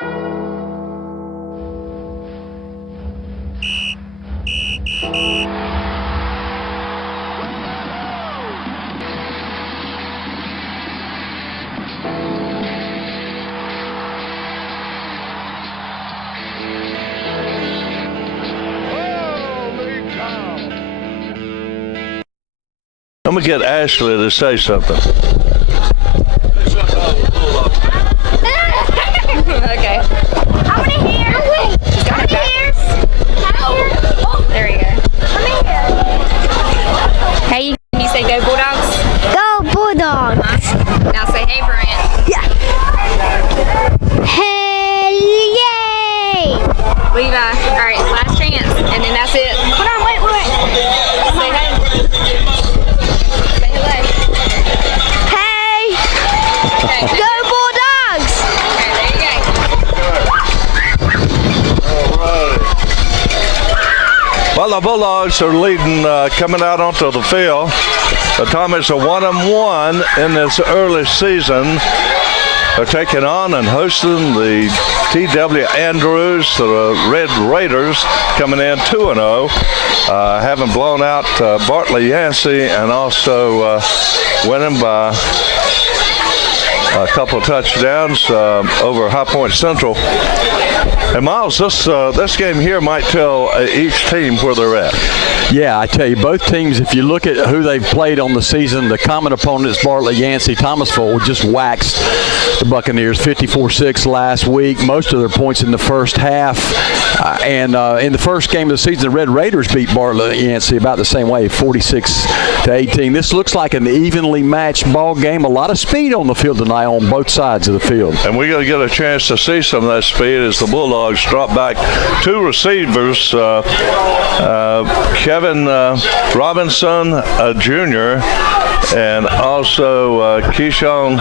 I'm going to get Ashley to say something. Okay. How many hairs? She's got it back. There we go. Hey, can you say go Bulldogs? Go Bulldogs. Now say hey, Bryant. Yeah. Hey, yay! Levi. All right, last chance, and then that's it. Hold on, wait. Say hey. Say hello. Hey! Okay. Go Bulldogs! Okay, there you go. Well, the Bulldogs are leading, coming out onto the field. The Thomas are 1-1 in this early season. They're taking on and hosting the T.W. Andrews, the Red Raiders, coming in 2-0, having blown out Bartlett Yancey and also winning by a couple of touchdowns over High Point Central. And Miles, this game here might tell each team where they're at. Yeah, I tell you, both teams, if you look at who they've played on the season, the common opponents, Bartlett Yancey, Thomasville, just waxed the Buccaneers 54-6 last week. Most of their points in the first half. And in the first game of the season, the Red Raiders beat Bartlett Yancey about the same way, 46-18. This looks like an evenly matched ball game. A lot of speed on the field tonight on both sides of the field. And we're going to get a chance to see some of that speed as the Bulldogs drop back two receivers, Kevin Robinson, a junior, and also Keyshawn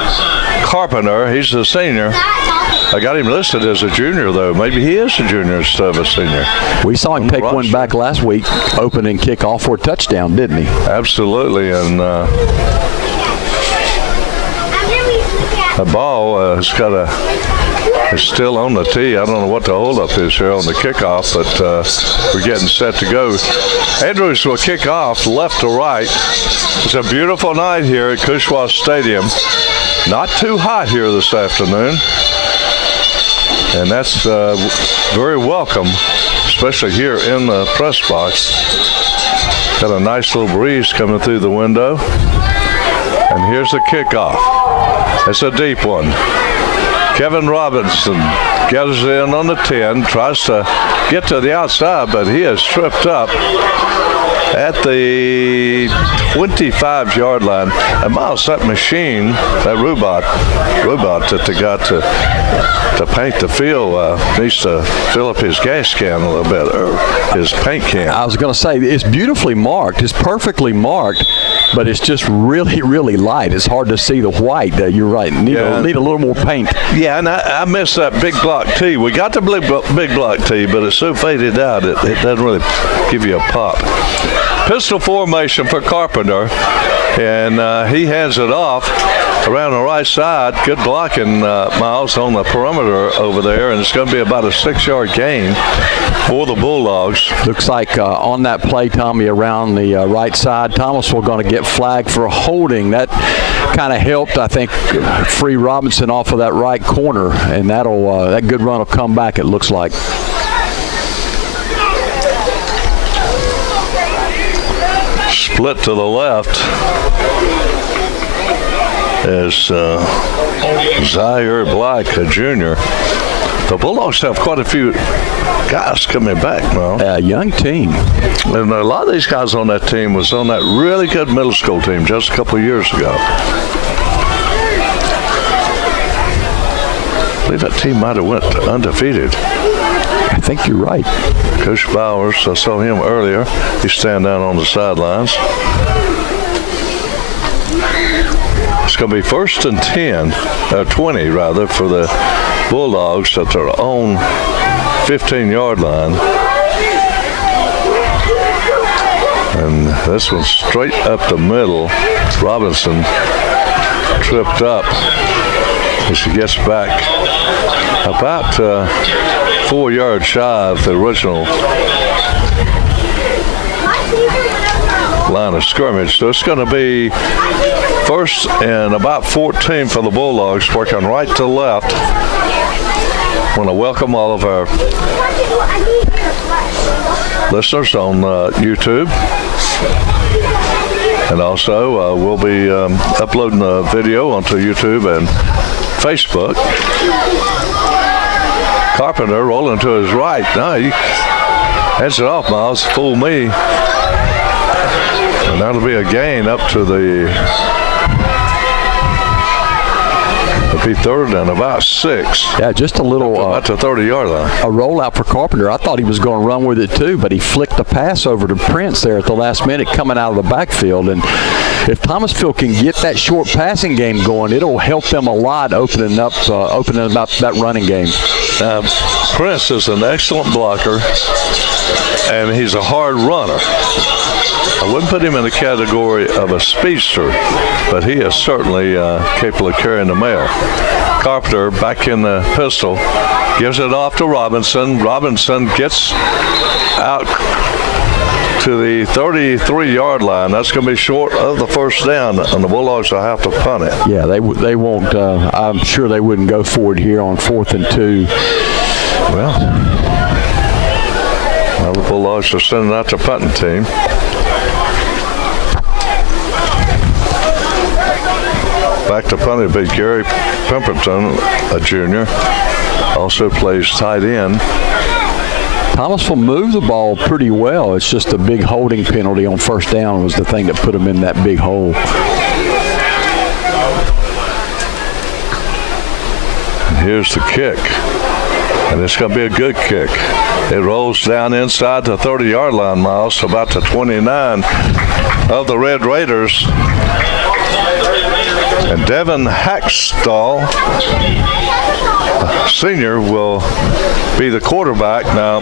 Carpenter. He's a senior. I got him listed as a junior, though. Maybe he is a junior instead of a senior. We saw him take one back last week, opening kickoff for a touchdown, didn't he? Absolutely, and the ball has got is still on the tee. I don't know what the holdup is here on the kickoff, but we're getting set to go. Andrews will kick off left to right. It's a beautiful night here at Cushwa Stadium. Not too hot here this afternoon. And that's very welcome, especially here in the press box. Got a nice little breeze coming through the window. And here's the kickoff. It's a deep one. Kevin Robinson gathers in on the 10, tries to get to the outside, but he is tripped up at the 25-yard line. And Miles, that machine, that robot that they got to paint the field needs to fill up his gas can a little bit, or his paint can. I was going to say, it's beautifully marked. It's perfectly marked. But it's just really, really light. It's hard to see the white. You're right. Need a little more paint. Yeah, and I miss that big block tee. We got the big block tee, but it's so faded out it doesn't really give you a pop. Pistol formation for Carpenter, and he hands it off around the right side. Good blocking, Miles, on the perimeter over there, and it's going to be about a 6-yard gain for the Bulldogs. Looks like on that play, Tommy, around the right side, Thomasville going to get flagged for holding. That kind of helped, I think, free Robinson off of that right corner, and that'll that good run will come back, it looks like. Split to the left is Zaire Black, a junior. The Bulldogs have quite a few guys coming back now. A young team. And a lot of these guys on that team was on that really good middle school team just a couple of years ago. I believe that team might have went undefeated. I think you're right. Coach Bowers, I saw him earlier. He's standing down on the sidelines. It's going to be 1st and 20 rather, for the Bulldogs at their own 15-yard line. And this one's straight up the middle. Robinson tripped up as he gets back about 4 yards shy of the original line of scrimmage. So it's going to be first and about 14 for the Bulldogs, working right to left. I want to welcome all of our listeners on YouTube. And also, we'll be uploading the video onto YouTube and Facebook. Carpenter rolling to his right. No, he heads it off, Miles. Fool me. And that'll be a gain up to the... It'll be third and about 6. Yeah, just a little... about the 30-yard line. A rollout for Carpenter. I thought he was going to run with it too, but he flicked the pass over to Prince there at the last minute coming out of the backfield. And if Thomasville can get that short passing game going, it'll help them a lot opening up that running game. Prince is an excellent blocker, and he's a hard runner. I wouldn't put him in the category of a speedster, but he is certainly capable of carrying the mail. Carpenter back in the pistol, gives it off to Robinson. Robinson gets out to the 33-yard line. That's going to be short of the first down, and the Bulldogs will have to punt it. Yeah, they won't. I'm sure they wouldn't go for it here on 4th and 2. Well, the Bulldogs are sending out the punting team. Back to punting will be Gary Pemberton, a junior. Also plays tight end. Thomasville moved the ball pretty well. It's just a big holding penalty on first down was the thing that put them in that big hole. And here's the kick. And it's going to be a good kick. It rolls down inside the 30-yard line, Miles, to about the 29 of the Red Raiders. And Devin Hackstall, senior, will be the quarterback. Now,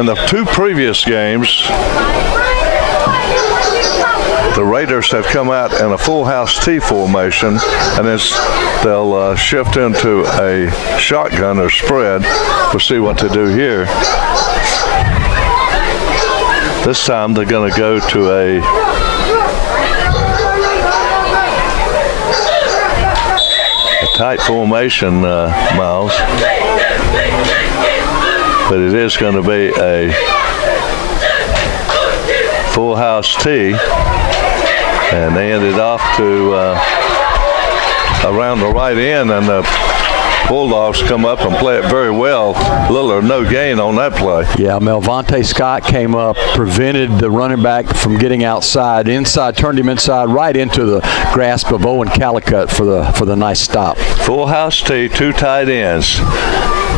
in the 2 previous games, the Raiders have come out in a full house T formation, and they'll shift into a shotgun or spread. We'll see what to do here. This time they're going to go to a tight formation, Miles. But it is going to be a full house tee. And they ended off to around the right end, and the Bulldogs come up and play it very well. Little or no gain on that play. Yeah, Melvante Scott came up, prevented the running back from getting outside, turned him inside right into the grasp of Owen Calicut for the nice stop. Full house tee, 2 tight ends,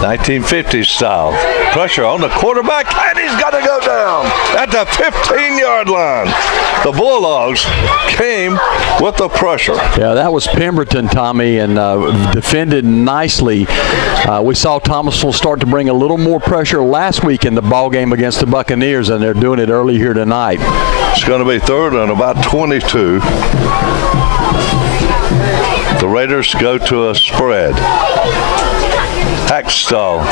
1950s style. Pressure on the quarterback, and he's got to go down at the 15-yard line. The Bulldogs came with the pressure. Yeah, that was Pemberton, Tommy, and defended nicely. We saw Thomasville start to bring a little more pressure last week in the ball game against the Buccaneers, and they're doing it early here tonight. It's going to be third and about 22. The Raiders go to a spread. Hackstall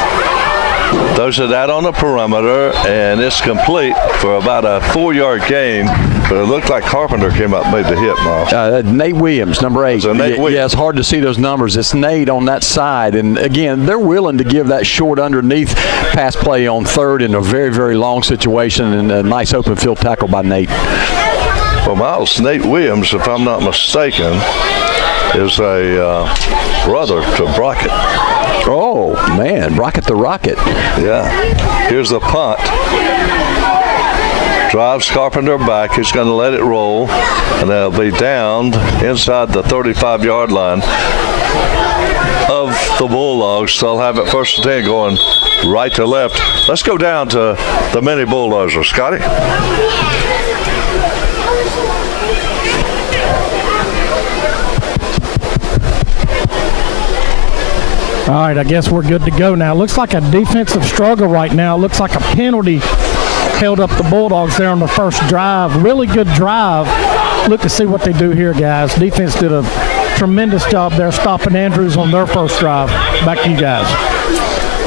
throws it out on the perimeter, and it's complete for about a 4-yard gain. But it looked like Carpenter came up and made the hit, Miles. Nate Williams, number 8. Yeah, it's hard to see those numbers. It's Nate on that side. And, again, they're willing to give that short underneath pass play on third in a very, very long situation, and a nice open field tackle by Nate. Well, Miles, Nate Williams, if I'm not mistaken, is a brother to Brockett. Oh, man, Brockett the Rocket. Yeah. Here's the punt. Drives Carpenter back. He's going to let it roll, and they'll be downed inside the 35-yard line of the Bulldogs. They'll have it first and 10 going right to left. Let's go down to the mini Bulldozers. Scotty? All right, I guess we're good to go now. Looks like a defensive struggle right now. Looks like a penalty held up the Bulldogs there on the first drive. Really good drive. Look to see what they do here, guys. Defense did a tremendous job there stopping Andrews on their first drive. Back to you guys.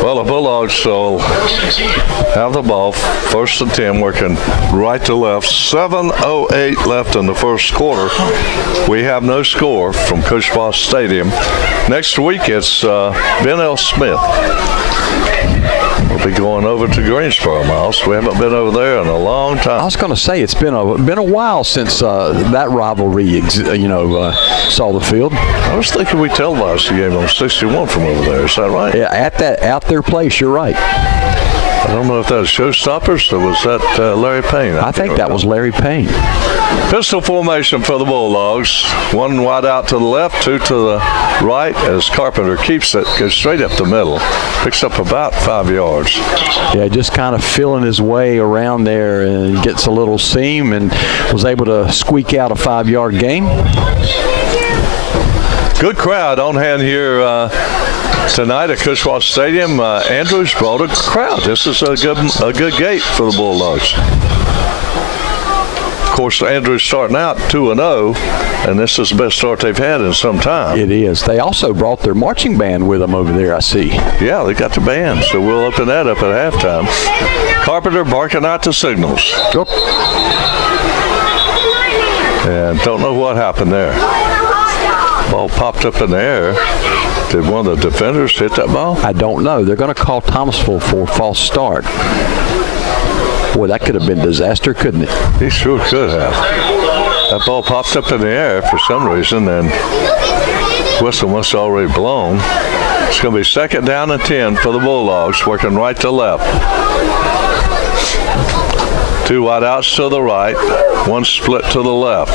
Well, the Bulldogs will have the ball, 1st and 10, working right to left. 7:08 left in the first quarter. We have no score from Coach Boss Stadium. Next week, it's Ben L. Smith. We'll be going over to Greensboro, Miles. We haven't been over there in a long time. I was going to say it's been a while since that rivalry, saw the field. I was thinking we televised the game on 61 from over there. Is that right? Yeah, out their place. You're right. I don't know if that was Showstoppers or was that Larry Payne. I think that was Larry Payne. Pistol formation for the Bulldogs. One wide out to the left, two to the right as Carpenter keeps it, goes straight up the middle, picks up about 5 yards. Yeah, just kind of feeling his way around there and gets a little seam and was able to squeak out a 5-yard gain. Good crowd on hand here tonight at Cushwa Stadium. Andrews brought a crowd. This is a good gate for the Bulldogs. Of course, Andrews starting out 2-0, and this is the best start they've had in some time. It is. They also brought their marching band with them over there, I see. Yeah, they got the band, so we'll open that up at halftime. Carpenter barking out the signals. Yep. And don't know what happened there. Ball popped up in the air. Did one of the defenders hit that ball? I don't know. They're going to call Thomasville for a false start. Boy, that could have been disaster, couldn't it? He sure could have. That ball popped up in the air for some reason, and whistle must have already blown. It's going to be 2nd down and 10 for the Bulldogs, working right to left. 2 wide outs to the right, 1 split to the left.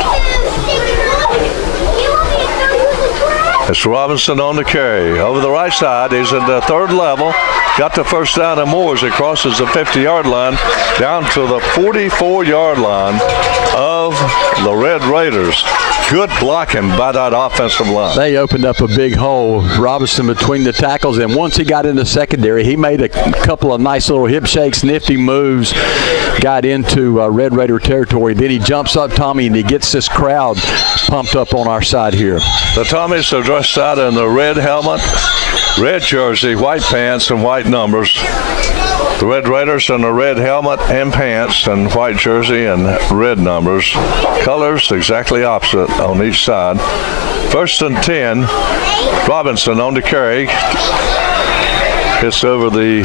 It's Robinson on the carry. Over the right side, he's at the 3rd level. Got the first down and more as he crosses the 50-yard line down to the 44-yard line of the Red Raiders. Good blocking by that offensive line. They opened up a big hole, Robinson between the tackles, and once he got into secondary, he made a couple of nice little hip shakes, nifty moves, got into Red Raider territory. Then he jumps up, Tommy, and he gets this crowd pumped up on our side here. The Tommies are dressed out in the red helmet, red jersey, white pants, and white numbers. The Red Raiders in the red helmet and pants and white jersey and red numbers. Colors exactly opposite on each side. 1st and 10. Robinson on the carry. Hits over the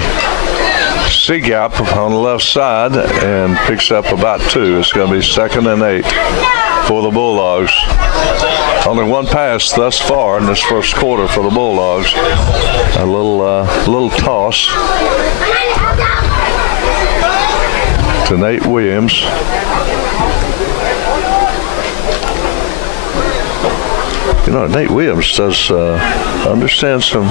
C gap on the left side and picks up about 2. It's going to be 2nd and 8 for the Bulldogs. Only 1 pass thus far in this first quarter for the Bulldogs. A little toss to Nate Williams. You know, Nate Williams does understand some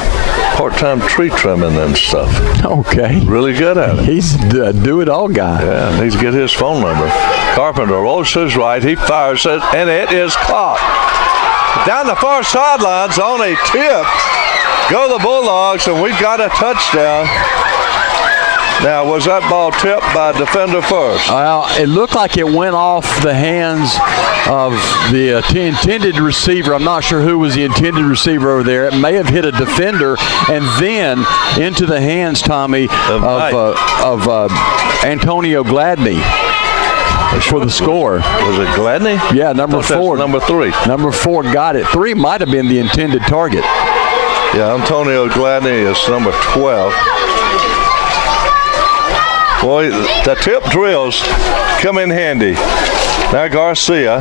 part-time tree trimming and stuff. Okay. Really good at it. He's a do-it-all guy. Yeah, needs to get his phone number. Carpenter rolls to his right. He fires it, and it is caught. Down the far sidelines on a tip. Go the Bulldogs, and we've got a touchdown. Now, was that ball tipped by defender first? Well, it looked like it went off the hands of the intended receiver. I'm not sure who was the intended receiver over there. It may have hit a defender and then into the hands, Tommy, of Antonio Gladney for the score. Was it Gladney? Yeah, number 4. Number 3. Number 4 got it. 3 might have been the intended target. Yeah, Antonio Gladney is number 12. Boy, the tip drills come in handy. Now Garcia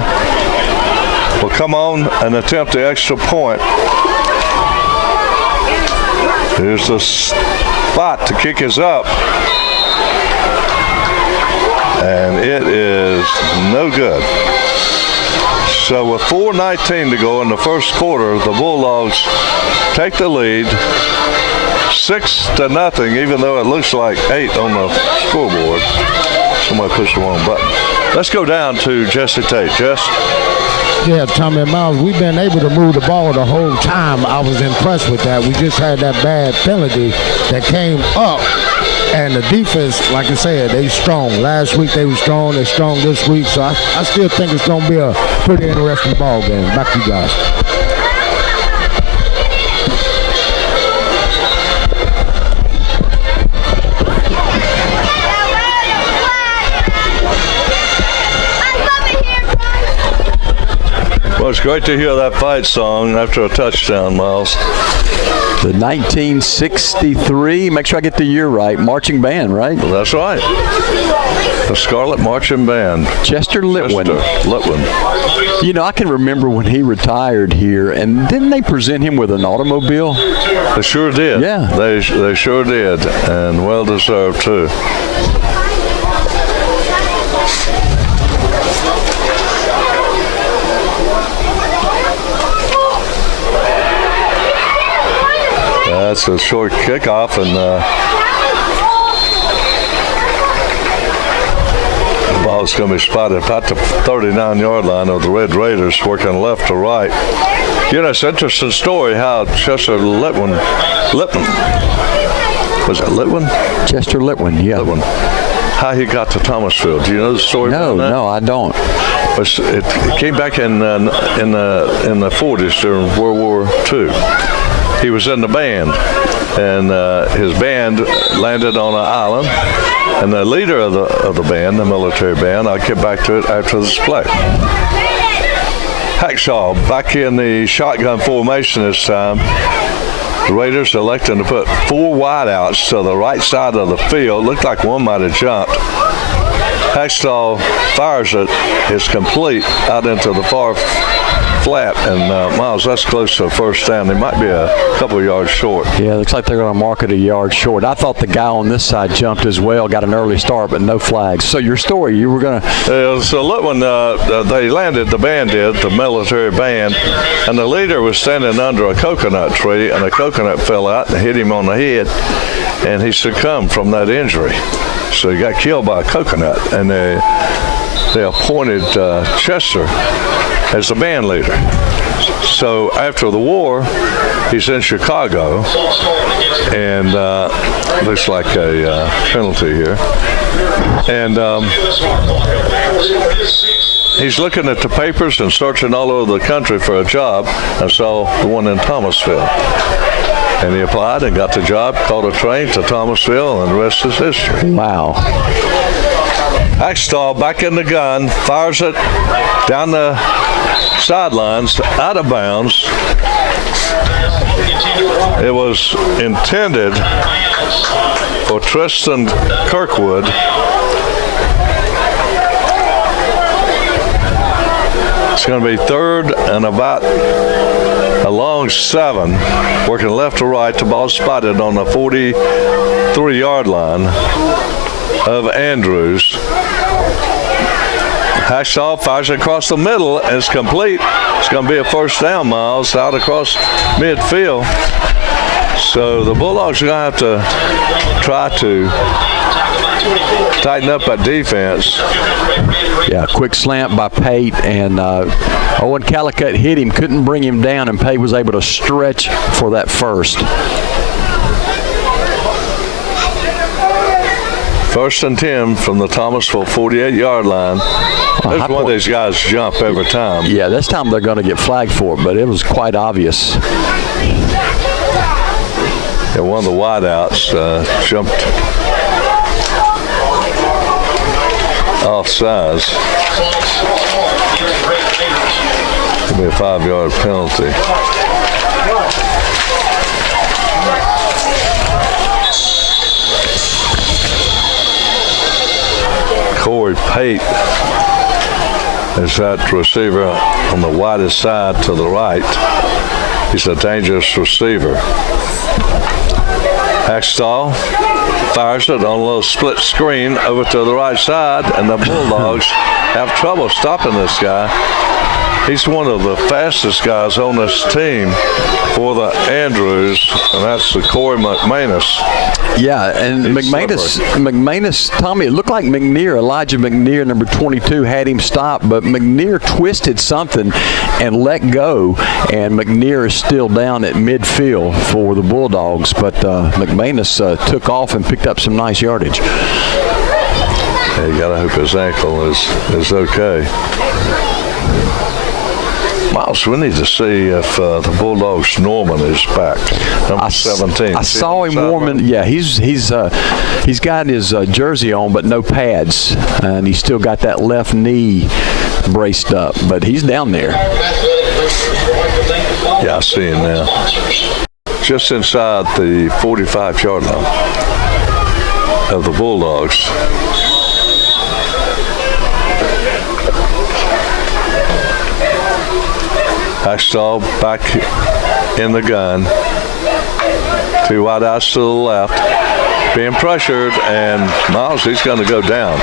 will come on and attempt the extra point. Here's the spot to kick us up. And it is no good. So with 4:19 to go in the first quarter, the Bulldogs take the lead. 6-0, even though it looks like 8 on the scoreboard. Somebody pushed the wrong button. Let's go down to Jesse Tate. Jess? Yeah, Tommy and Miles, we've been able to move the ball the whole time. I was impressed with that. We just had that bad penalty that came up. And the defense, like I said, they strong. Last week they were strong. They're strong this week. So I still think it's going to be a pretty interesting ball game. Back to you guys. it's great to hear that fight song after a touchdown, Miles. The 1963, make sure I get the year right, marching band, right? That's right. The Scarlet Marching Band. Chester Litwin. Litwin. You know, I can remember when he retired here, and didn't they present him with an automobile? They sure did. Yeah. They sure did, and well deserved too. That's a short kickoff, and the ball's going to be spotted about the 39-yard line of the Red Raiders, working left to right. You know, it's an interesting story how Chester Litwin, was it Litwin? Chester Litwin, yeah. Litwin. How he got to Thomasville. Do you know the story about that? No, I don't. It came back in the 40s during World War II. He was in the band, and his band landed on an island, and the leader of the band, the military band, I'll get back to it after the display. Hacksaw back in the shotgun formation this time. The Raiders elected to put 4 wideouts to the right side of the field. Looked like one might have jumped. Hacksaw fires it. It's complete out into the far flat, and Miles, that's close to a first down. They might be a couple of yards short. Yeah, looks like they're going to mark it a yard short. I thought the guy on this side jumped as well, got an early start, but no flags. So your story, you were going to... So when they landed, the band did, the military band, and the leader was standing under a coconut tree, and a coconut fell out and hit him on the head, and he succumbed from that injury. So he got killed by a coconut, and they appointed Chester as the band leader. So after the war, he's in Chicago, and looks like a penalty here. And he's looking at the papers and searching all over the country for a job, and saw the one in Thomasville. And he applied and got the job, caught a train to Thomasville, and the rest is history. Wow. Hacksaw back in the gun, fires it down the sidelines, out of bounds. It was intended for Tristan Kirkwood. It's going to be third and about a long 7, working left to right. The ball spotted on the 43-yard line of Andrews. Hacksaw fires across the middle, and it's complete. It's going to be a first down, Miles, out across midfield. So the Bulldogs are going to have to try to tighten up that defense. Yeah, quick slant by Pate, and Owen Calicut hit him, couldn't bring him down, and Pate was able to stretch for that first. First and 10 from the Thomasville 48-yard line. There's one of these guys jump every time. Yeah, this time they're going to get flagged for it, but it was quite obvious. Yeah, one of the wideouts jumped off size. It'll be a 5-yard penalty. Corey Pate is that receiver on the widest side to the right. He's a dangerous receiver. Hacksaw fires it on a little split screen over to the right side, and the Bulldogs have trouble stopping this guy. He's one of the fastest guys on this team for the Andrews, and that's the Corey McManus. Yeah, and McManus, Tommy, it looked like Elijah McNear, number 22, had him stopped, but McNear twisted something and let go, and McNear is still down at midfield for the Bulldogs, but McManus took off and picked up some nice yardage. Yeah, you gotta hope his ankle is okay. Miles, we need to see if the Bulldogs' Norman is back. Number 17. I saw him warming. Yeah, he's got his jersey on, but no pads, and he's still got that left knee braced up. But he's down there. I see him now. Just inside the 45-yard line of the Bulldogs. Hackstall back in the gun. Two wideouts to the left. Being pressured, and Miles, he's going to go down.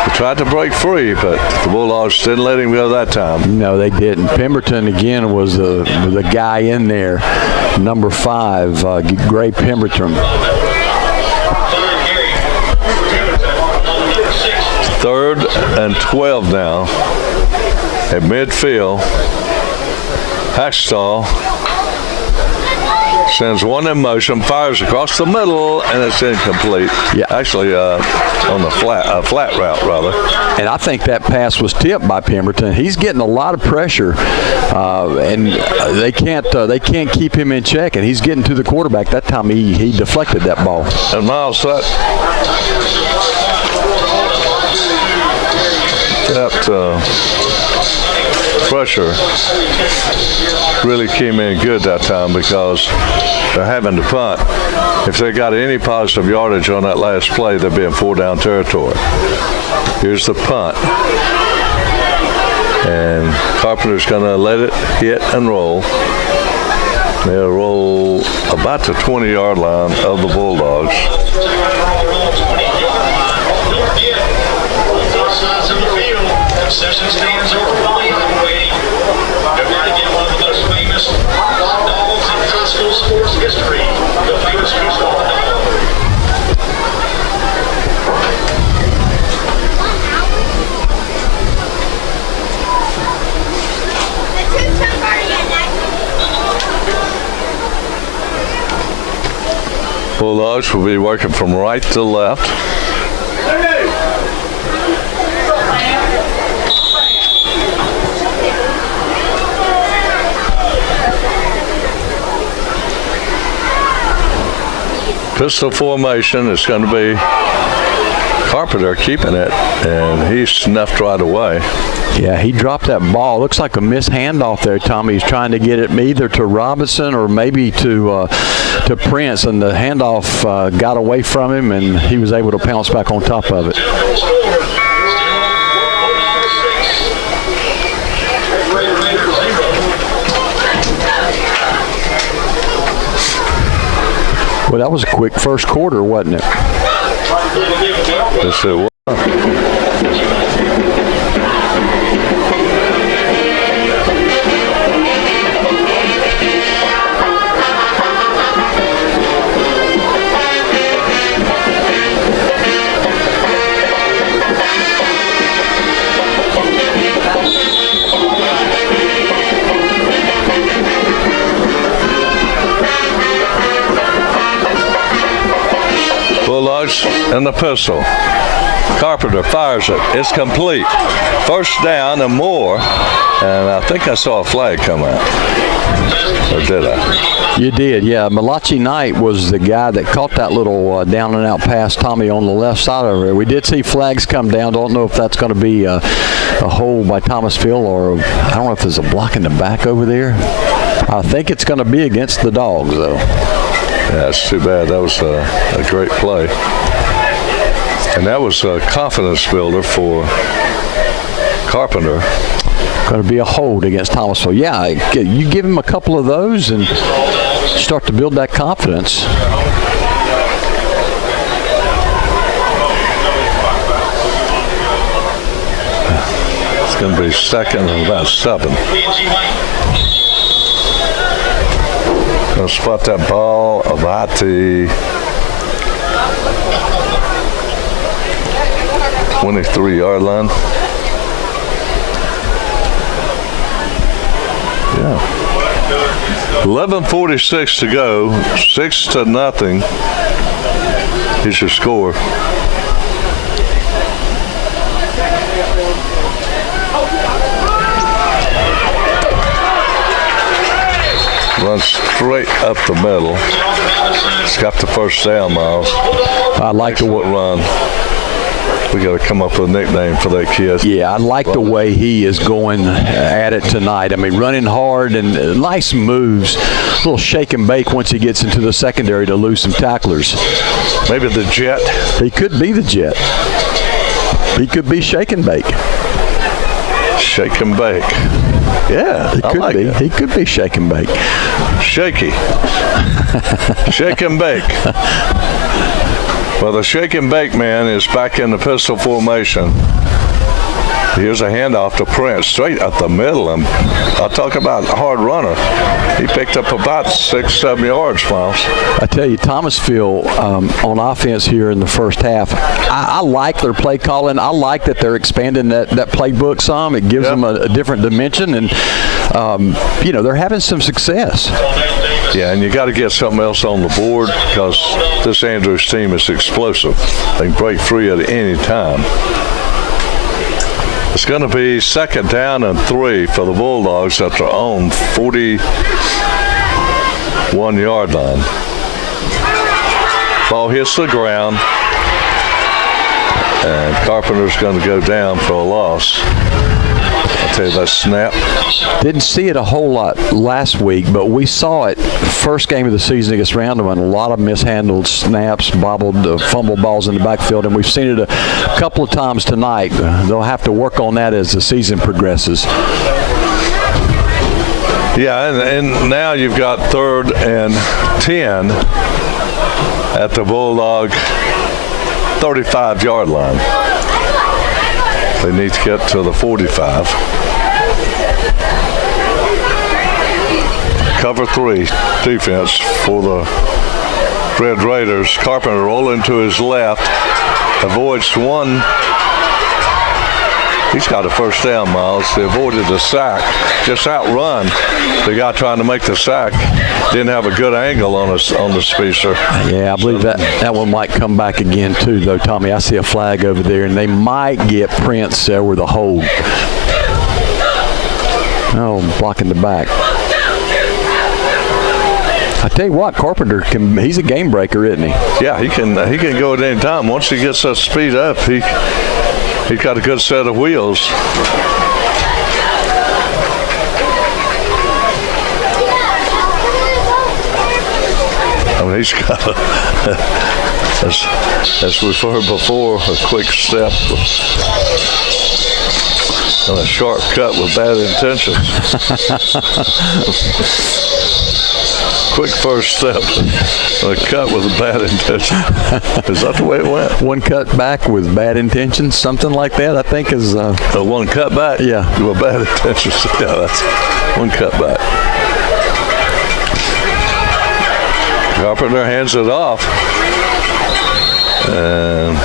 He tried to break free, but the Bulldogs didn't let him go that time. No, they didn't. Pemberton, again, was the guy in there, number 5, Gray Pemberton. Third and 12 now at midfield. Hackstall sends one in motion, fires across the middle, and it's incomplete. Yeah. Actually, on the flat route, rather. And I think that pass was tipped by Pemberton. He's getting a lot of pressure, and they can't keep him in check. And he's getting to the quarterback. That time he deflected that ball. And Miles, that pressure really came in good that time because they're having to punt. If they got any positive yardage on that last play, they'd be in 4-down territory. Here's the punt. And Carpenter's going to let it hit and roll. They'll roll about the 20-yard line of the Bulldogs. Concession stands are fully operating. They're going to get one of the most famous dogs in high school sports history, the famous football dog. Bulldogs will be working from right to left. Pistol formation is going to be Carpenter keeping it, and he snuffed right away. Yeah, he dropped that ball. Looks like a missed handoff there, Tommy. He's trying to get it either to Robinson or maybe to Prince, and the handoff got away from him, and he was able to pounce back on top of it. Well, that was a quick first quarter, wasn't it? Yes, it was. Bulldogs and the pistol. Carpenter fires it. It's complete. First down and more. And I think I saw a flag come out. Or did I? You did, yeah. Malachi Knight was the guy that caught that little down and out pass, Tommy, on the left side of it. We did see flags come down. Don't know if that's going to be a hold by Thomasville, or I don't know if there's a block in the back over there. I think it's going to be against the Dogs, though. Yeah, it's too bad. That was a great play. And that was a confidence builder for Carpenter. Going to be a hold against Thomasville. Yeah, you give him a couple of those and start to build that confidence. It's going to be second and about 7. Going to spot that ball about the 23-yard line. Yeah. 11:46 to go. 6-0. Here's your score. Runs straight up the middle. It's got the first down, Miles. I like the run. We got to come up with a nickname for that kid. Yeah, I like the way he is going at it tonight. I mean, running hard and nice moves. A little shake and bake once he gets into the secondary to lose some tacklers. Maybe the Jet. He could be the Jet. He could be shake and bake. Shake and bake. Yeah, He could be. He could be shake and bake. Shaky. Shake and bake. Well, the shake and bake man is back in the pistol formation. Here's a handoff to Prince, straight up the middle. And I'll talk about a hard runner. He picked up about 6-7 yards, Miles. I tell you, Thomasville on offense here in the first half, I like their play calling. I like that they're expanding that playbook some. It gives them a different dimension, and they're having some success. Yeah, and you got to get something else on the board because this Andrews team is explosive. They can break free at any time. It's going to be 2nd down and 3 for the Bulldogs at their own 41-yard line. Ball hits the ground, and Carpenter's going to go down for a loss. I'll tell you that snap. Didn't see it a whole lot last week, but we saw it first game of the season against Random, and a lot of mishandled snaps, bobbled, fumbled balls in the backfield, and we've seen it a couple of times tonight. They'll have to work on that as the season progresses. Yeah, and now you've got 3rd and 10 at the Bulldog 35-yard line. They need to get to the 45. Cover 3 defense for the Red Raiders. Carpenter rolling to his left, avoids one. He's got a first down, Miles. They avoided the sack, just outrun the guy trying to make the sack. Didn't have a good angle on the speedster. Yeah, I believe that one might come back again too, though, Tommy. I see a flag over there, and they might get Prince there with a hold. Oh, blocking the back. I tell you what, Carpenter he's a game breaker, isn't he? Yeah, he can go at any time. Once he gets that speed up, he's got a good set of wheels. I mean, he's got as we've heard before, a quick step and a sharp cut with bad intentions. Quick first step, a cut with a bad intention. Is that the way it went? One cut back with bad intentions, something like that, I think is... one cut back? Yeah. With bad intentions. Yeah, that's one cut back. Carpenter hands it off. And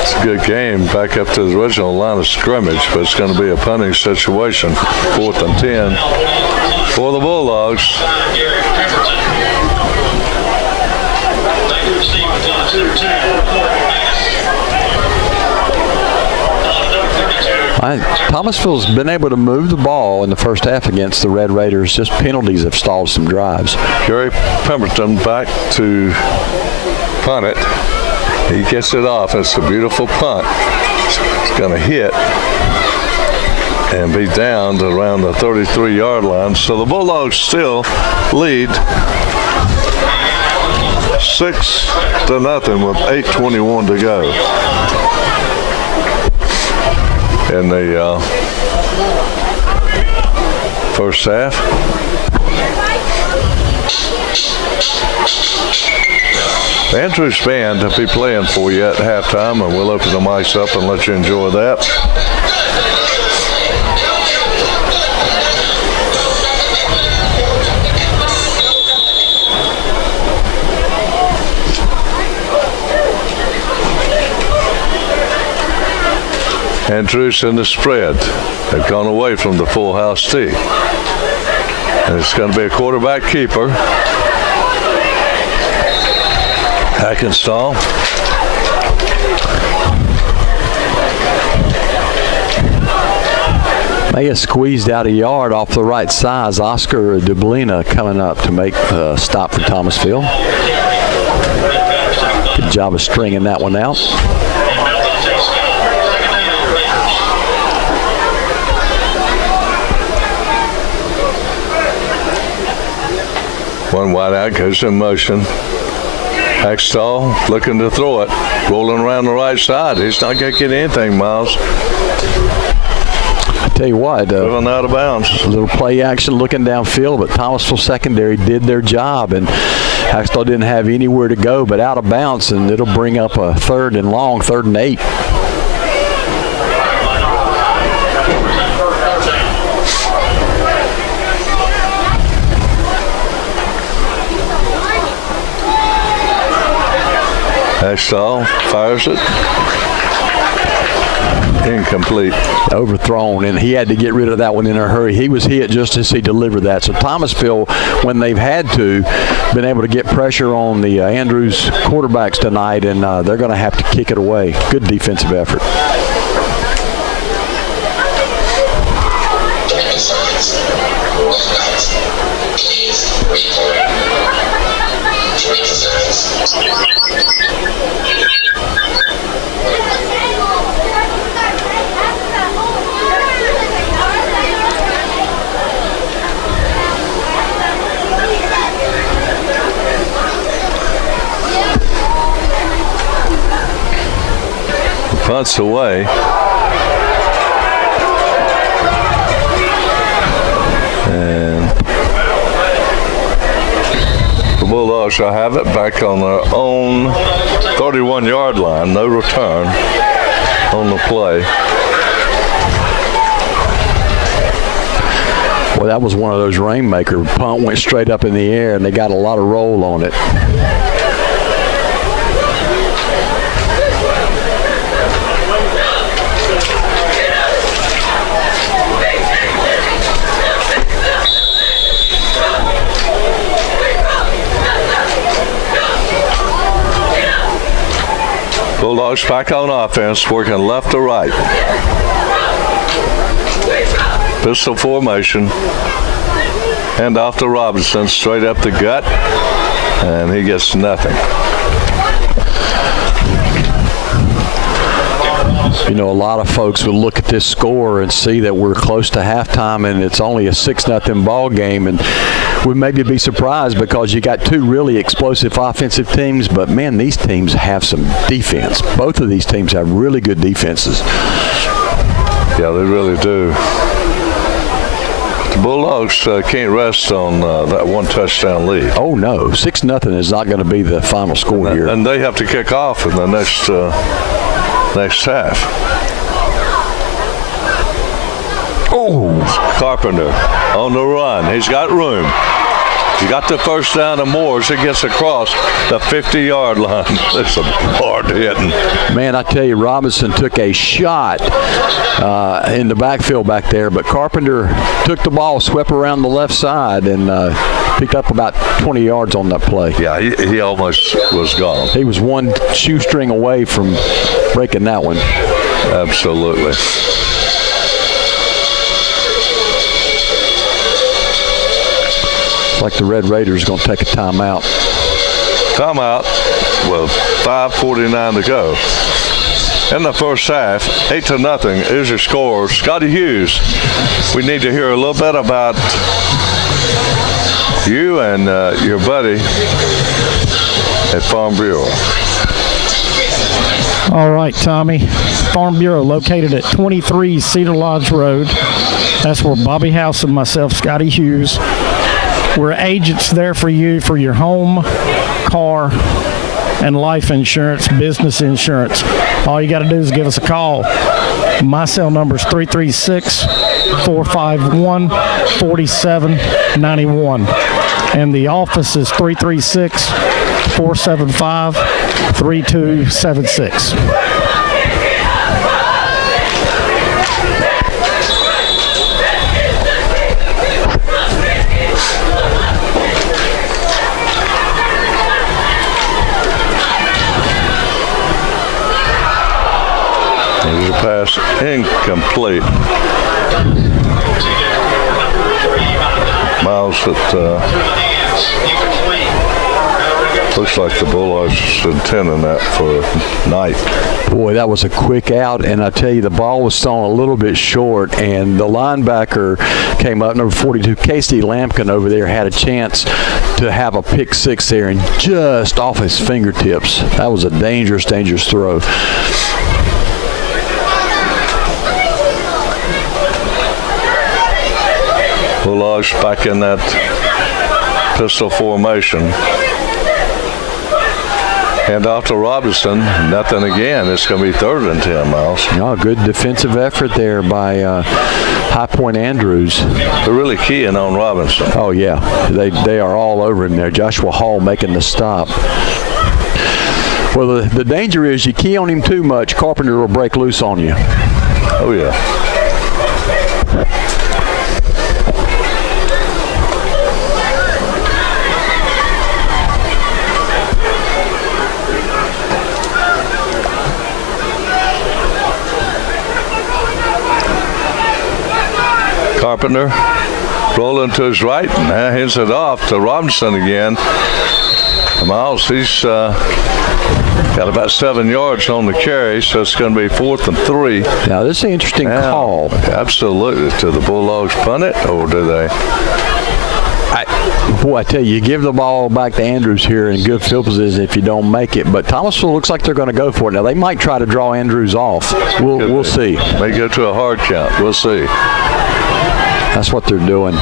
it's a good game. Back up to the original line of scrimmage, but it's going to be a punting situation. 4th and 10. For the Bulldogs. Thomasville's been able to move the ball in the first half against the Red Raiders. Just penalties have stalled some drives. Gary Pemberton back to punt it. He gets it off. It's a beautiful punt. It's going to hit and be down to around the 33-yard line. So the Bulldogs still lead 6-0 with 8:21 to go in the first half. The Andrews Band will be playing for you at halftime, and we'll open the mics up and let you enjoy that. Andrews in the spread. They've gone away from the full house tee. And it's going to be a quarterback keeper. Hackenstall. May have squeezed out a yard off the right size. Oscar Dublina coming up to make the stop for Thomasville. Good job of stringing that one out. One wide out, goes in motion. Hextall looking to throw it. Rolling around the right side. He's not going to get anything, Miles. I tell you what, Moving out of bounds. a little play action looking downfield, but Thomasville secondary did their job, and Hextall didn't have anywhere to go but out of bounds, and it'll bring up a 3rd and long, 3rd and 8. Hextall fires it. Incomplete. Overthrown, and he had to get rid of that one in a hurry. He was hit just as he delivered that. So Thomasville, when they've had to, been able to get pressure on the Andrews quarterbacks tonight, and they're going to have to kick it away. Good defensive effort. Punts away. And the Bulldogs shall have it back on their own 31-yard line. No return on the play. Well, that was one of those rainmaker. Punt went straight up in the air, and they got a lot of roll on it. Bulldogs back on offense, working left to right. Pistol formation. Hand off to Robinson, straight up the gut, and he gets nothing. You know, a lot of folks will look at this score and see that we're close to halftime and it's only a 6-0 ball game, and we maybe be surprised because you got two really explosive offensive teams, but man, these teams have some defense. Both of these teams have really good defenses. Yeah, they really do. The Bulldogs can't rest on that one touchdown lead. Oh no, 6-0 is not going to be the final score here. And they have to kick off in the next half. Oh, Carpenter on the run. He's got room. He got the first down to Moores. He gets across the 50-yard line. That's some hard hitting. Man, I tell you, Robinson took a shot in the backfield back there, but Carpenter took the ball, swept around the left side, and picked up about 20 yards on that play. Yeah, he almost was gone. He was one shoestring away from breaking that one. Absolutely. Like the Red Raiders are going to take a timeout. Timeout with 5:49 to go. In the first half, 8-0 is your score. Scotty Hughes, we need to hear a little bit about you and your buddy at Farm Bureau. All right, Tommy. Farm Bureau located at 23 Cedar Lodge Road. That's where Bobby House and myself, Scotty Hughes, we're agents there for you for your home, car, and life insurance, business insurance. All you got to do is give us a call. My cell number is 336-451-4791. And the office is 336-475-3276. Pass incomplete. Miles at Looks like the Bulldogs intending that for Knight. Boy, that was a quick out, and I tell you, the ball was thrown a little bit short, and the linebacker came up, number 42, Casey Lampkin over there, had a chance to have a pick six there, and just off his fingertips. That was a dangerous, dangerous throw. Bulldogs back in that pistol formation. Hand off to Robinson. Nothing again. It's going to be 3rd and 10, Miles. Oh, good defensive effort there by High Point Andrews. They're really keying on Robinson. Oh, yeah. They are all over him there. Joshua Hall making the stop. Well, the danger is you key on him too much, Carpenter will break loose on you. Oh, yeah. Carpenter rolling to his right and hands it off to Robinson again. Miles, he's got about 7 yards on the carry, so it's going to be 4th and 3. Now, this is an interesting call. Absolutely. Do the Bulldogs punt it, or do they? I tell you give the ball back to Andrews here in good field position if you don't make it. But Thomasville looks like they're going to go for it. Now, they might try to draw Andrews off. We'll see. May go to a hard count. We'll see. That's what they're doing.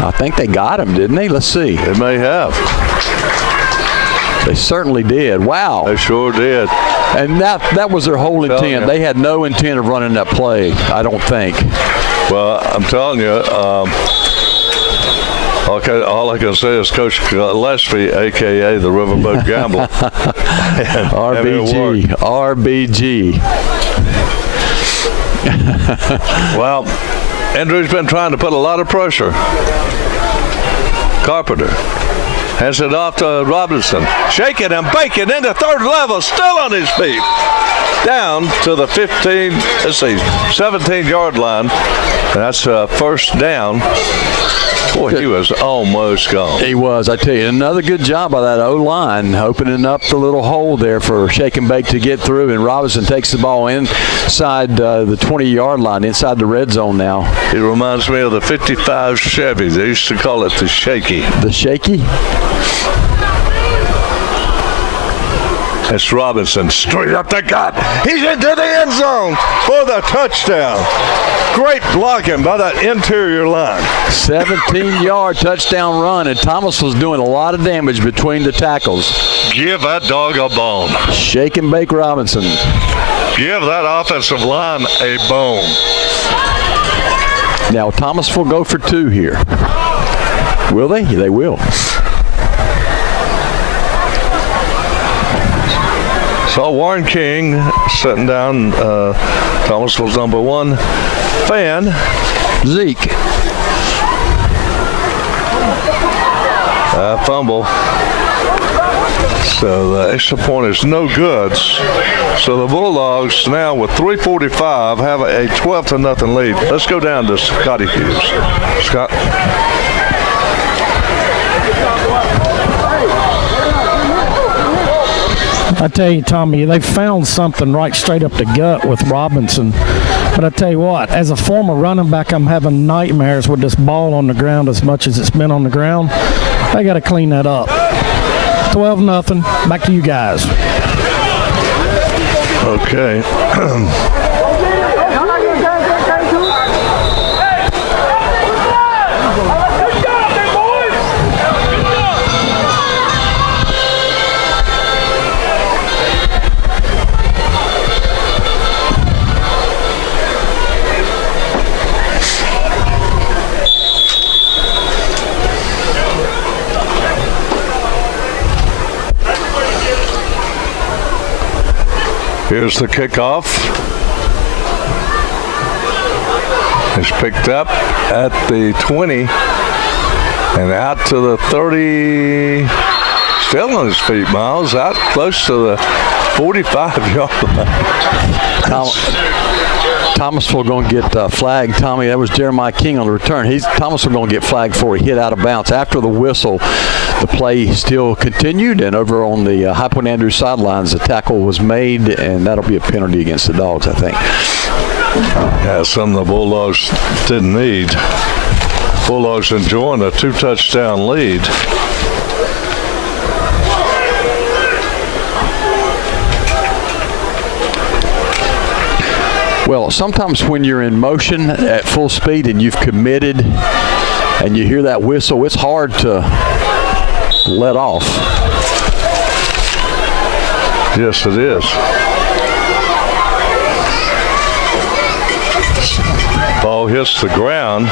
I think they got him, didn't they? Let's see. They may have. They certainly did. Wow. They sure did. And that was their whole intent. They had no intent of running that play, I don't think. Well, I'm telling you, all I can say is Coach Gillespie, a.k.a. the Riverboat Gambler. RBG. Well, Andrew's been trying to put a lot of pressure. Carpenter hands it off to Robinson. Shaking and baking into 3rd level, still on his feet. Down to the 17-yard line. And that's first down. Boy, he was almost gone. He was. I tell you, another good job by that O-line, opening up the little hole there for Shake and Bake to get through, and Robinson takes the ball inside the 20-yard line, inside the red zone now. It reminds me of the 55 Chevy. They used to call it the Shaky. The Shaky? It's Robinson straight up the gut. He's into the end zone for the touchdown. Great blocking by that interior line. 17-yard touchdown run, and Thomas was doing a lot of damage between the tackles. Give that dog a bone. Shake and Bake Robinson. Give that offensive line a bone. Now, Thomas will go for 2 here. Will they? They will. Saw Warren King sitting down Thomasville's number 1 fan. Zeke. Fumble. So the extra point is no good. So the Bulldogs now with 3:45 have a 12-0 lead. Let's go down to Scotty Hughes. Scott. I tell you, Tommy, they found something right straight up the gut with Robinson. But I tell you what, as a former running back, I'm having nightmares with this ball on the ground as much as it's been on the ground. They got to clean that up. 12-0. Back to you guys. Okay. Here's the kickoff. It's picked up at the 20 and out to the 30. Still on his feet, Miles. Out close to the 45-yard line. Thomasville going to get flagged. Tommy, that was Jeremiah King on the return. Thomasville going to get flagged for a hit out of bounds. After the whistle, the play still continued, and over on the High Point Andrews sidelines, the tackle was made, and that'll be a penalty against the Dogs, I think. Yeah, something the Bulldogs didn't need. Bulldogs enjoying a 2-touchdown lead. Well, sometimes when you're in motion at full speed and you've committed and you hear that whistle, it's hard to let off. Yes, it is. Ball hits the ground.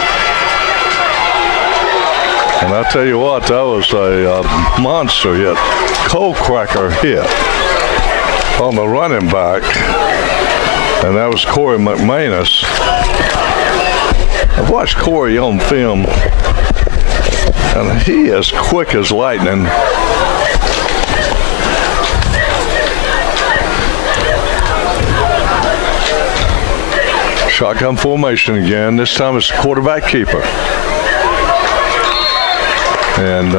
And I tell you what, that was a monster hit. Cold cracker hit on the running back. And that was Corey McManus. I've watched Corey on film, and he is quick as lightning. Shotgun formation again. This time it's the quarterback keeper. And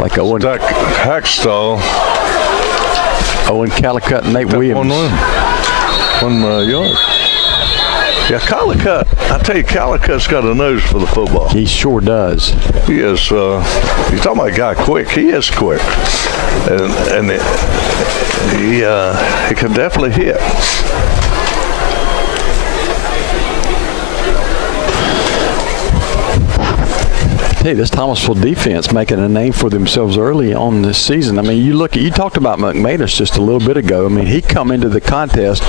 like Owen Hackstall. Owen Calicut and Nate Williams. 1 yard. Yeah, Calicut. I tell you, Calicut's got a nose for the football. He sure does. He is. You're talking about a guy quick. He is quick, and he can definitely hit. Hey, this Thomasville defense making a name for themselves early on this season. I mean, you talked about McManus just a little bit ago. I mean, he come into the contest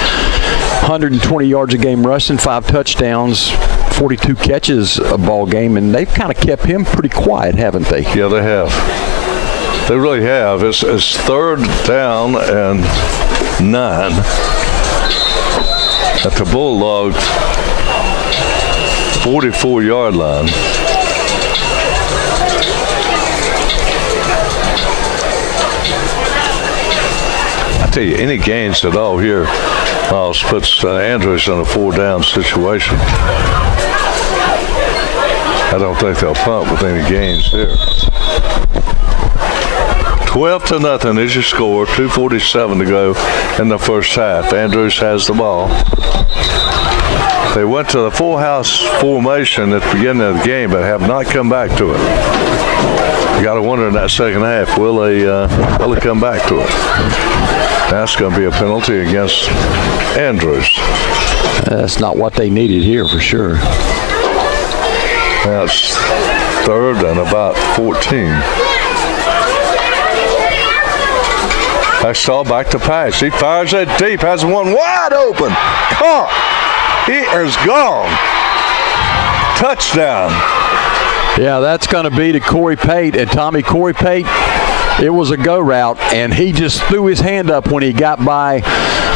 120 yards a game rushing, 5 touchdowns, 42 catches a ball game, and they've kind of kept him pretty quiet, haven't they? Yeah, they have. They really have. It's 3rd down and 9 at the Bulldog 44-yard line. I tell you, any gains at all here, Miles, puts Andrews in a 4-down situation. I don't think they'll punt with any gains here. 12-0 is your score. 2:47 to go in the first half. Andrews has the ball. They went to the full house formation at the beginning of the game, but have not come back to it. You got to wonder in that second half, will they come back to it? That's going to be a penalty against Andrews. That's not what they needed here for sure. That's 3rd and about 14. Hackstall back to pass. He fires it deep, has one wide open. Caught. He is gone. Touchdown. Yeah, that's going to be to Corey Pate. And Tommy, Corey Pate, it was a go route, and he just threw his hand up when he got by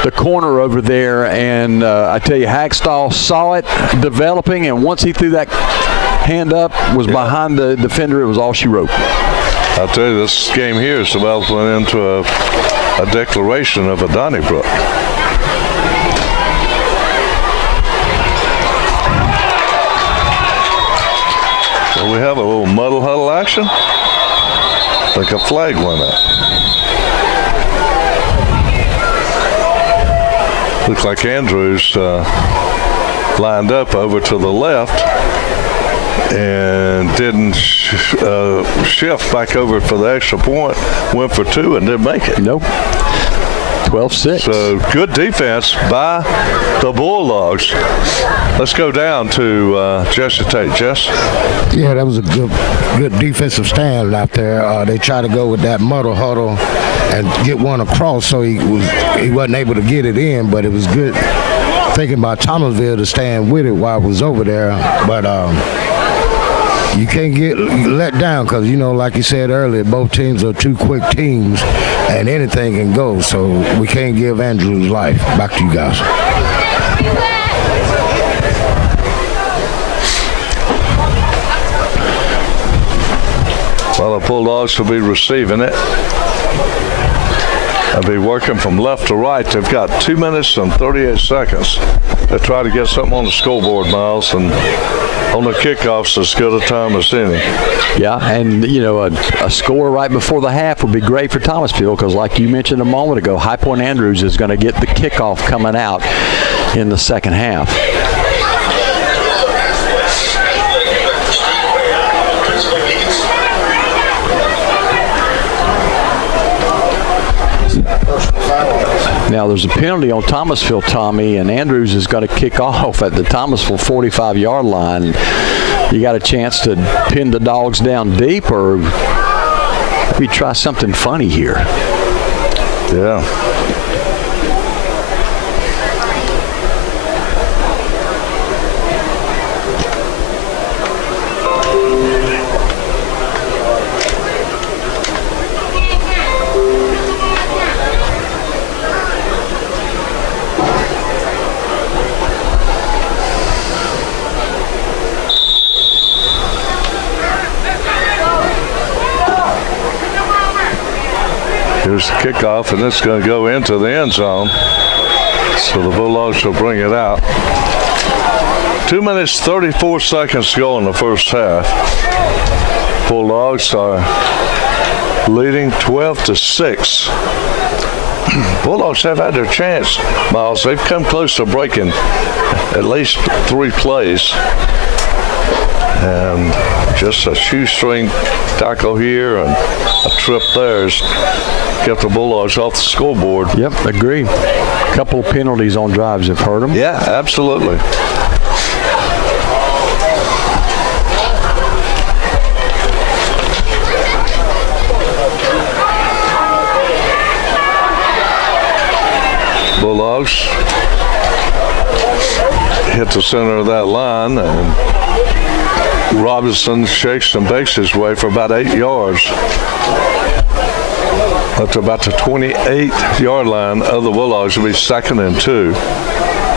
the corner over there. And I tell you, Hackstall saw it developing, and once he threw that hand up, was behind the defender, it was all she wrote. I'll tell you, this game here is developing into a declaration of a Donnybrook. So we have a little muddle huddle action. I think a flag went up. Looks like Andrews lined up over to the left and didn't shift back over for the extra point. Went for 2 and didn't make it. Nope. 12-6. So good defense by the Bulldogs. Let's go down to Jesse Tate. Jess? Yeah, that was a good defensive stand out there. They tried to go with that muddle huddle and get one across, so he wasn't able to get it in, but it was good thinking about Thomasville to stand with it while it was over there. But you can't get let down because, like you said earlier, both teams are 2 quick teams and anything can go. So we can't give Andrews life. Back to you guys. Well, the Bulldogs will be receiving it. They'll be working from left to right. They've got 2 minutes and 38 seconds to try to get something on the scoreboard, Miles. And on the kickoffs, as good a time as any. Yeah, and, you know, a score right before the half would be great for Thomasville because, like you mentioned a moment ago, High Point Andrews is going to get the kickoff coming out in the second half. Now, there's a penalty on Thomasville, Tommy, and Andrews is going to kick off at the Thomasville 45-yard line. You got a chance to pin the Dogs down deep, or maybe try something funny here. Yeah. Here's the kickoff, and it's going to go into the end zone. So the Bulldogs will bring it out. 2 minutes, 34 seconds to go in the first half. Bulldogs are leading 12-6. Bulldogs have had their chance, Miles. They've come close to breaking at least 3 plays. And just a shoestring tackle here and a trip there has kept the Bulldogs off the scoreboard. Yep, agree. A couple of penalties on drives have hurt them. Yeah, absolutely. Bulldogs hit the center of that line, and Robinson shakes and bakes his way for about 8 yards. Up to about the 28-yard line of the Bulldogs. Will be 2nd and 2.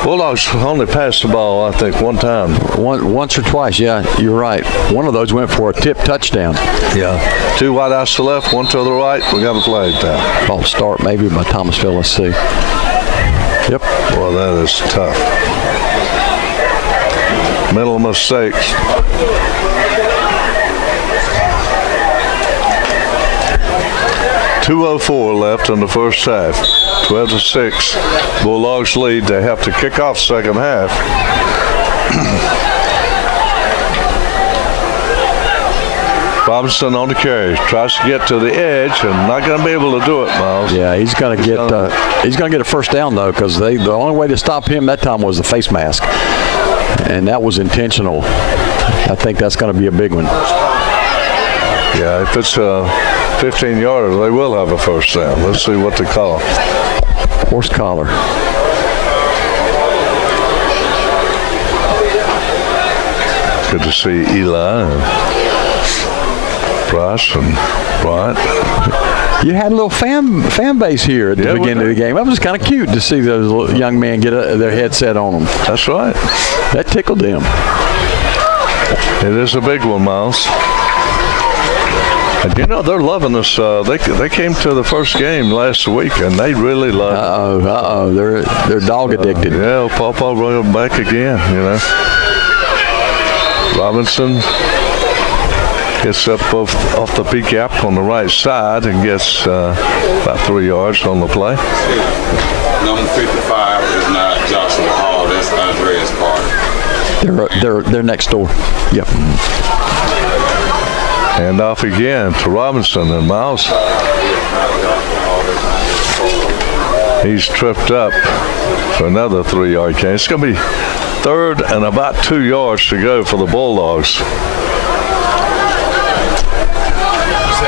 Bulldogs only passed the ball, I think, one time. Once or twice, yeah, you're right. One of those went for a tip touchdown. Yeah. 2 wide outs to the left, 1 to the right. We got a flag down. False start maybe by Thomasville. Let's see. Yep. Well, that is tough. Mental mistakes. .204 left in the first half. 12-6. Bulldogs lead. They have to kick off second half. Robinson on the carry, tries to get to the edge, and not going to be able to do it, Miles. Yeah, he's going to get a first down though, because the only way to stop him that time was the face mask, and that was intentional. I think that's going to be a big one. Yeah, if it's a 15-yarder, they will have a first down. Let's see what they call. Horse collar. Good to see Eli and Bryce and Bryant. You had a little fan base here at the beginning of the game. That was kind of cute to see those little young men get their headset on them. That's right. That tickled them. It is a big one, Miles. And you know, they're loving us. They came to the first game last week, and they really love it. They're dog addicted. Yeah, Pawpaw rolled back again, you know. Robinson gets up off the B gap on the right side and gets about 3 yards on the play. Number 55 is not Joshua Hall. That's Andreas Carter. They're next door. Yep. Hand off again to Robinson, and Miles. He's tripped up for another 3-yard gain. It's going to be 3rd and about 2 yards to go for the Bulldogs.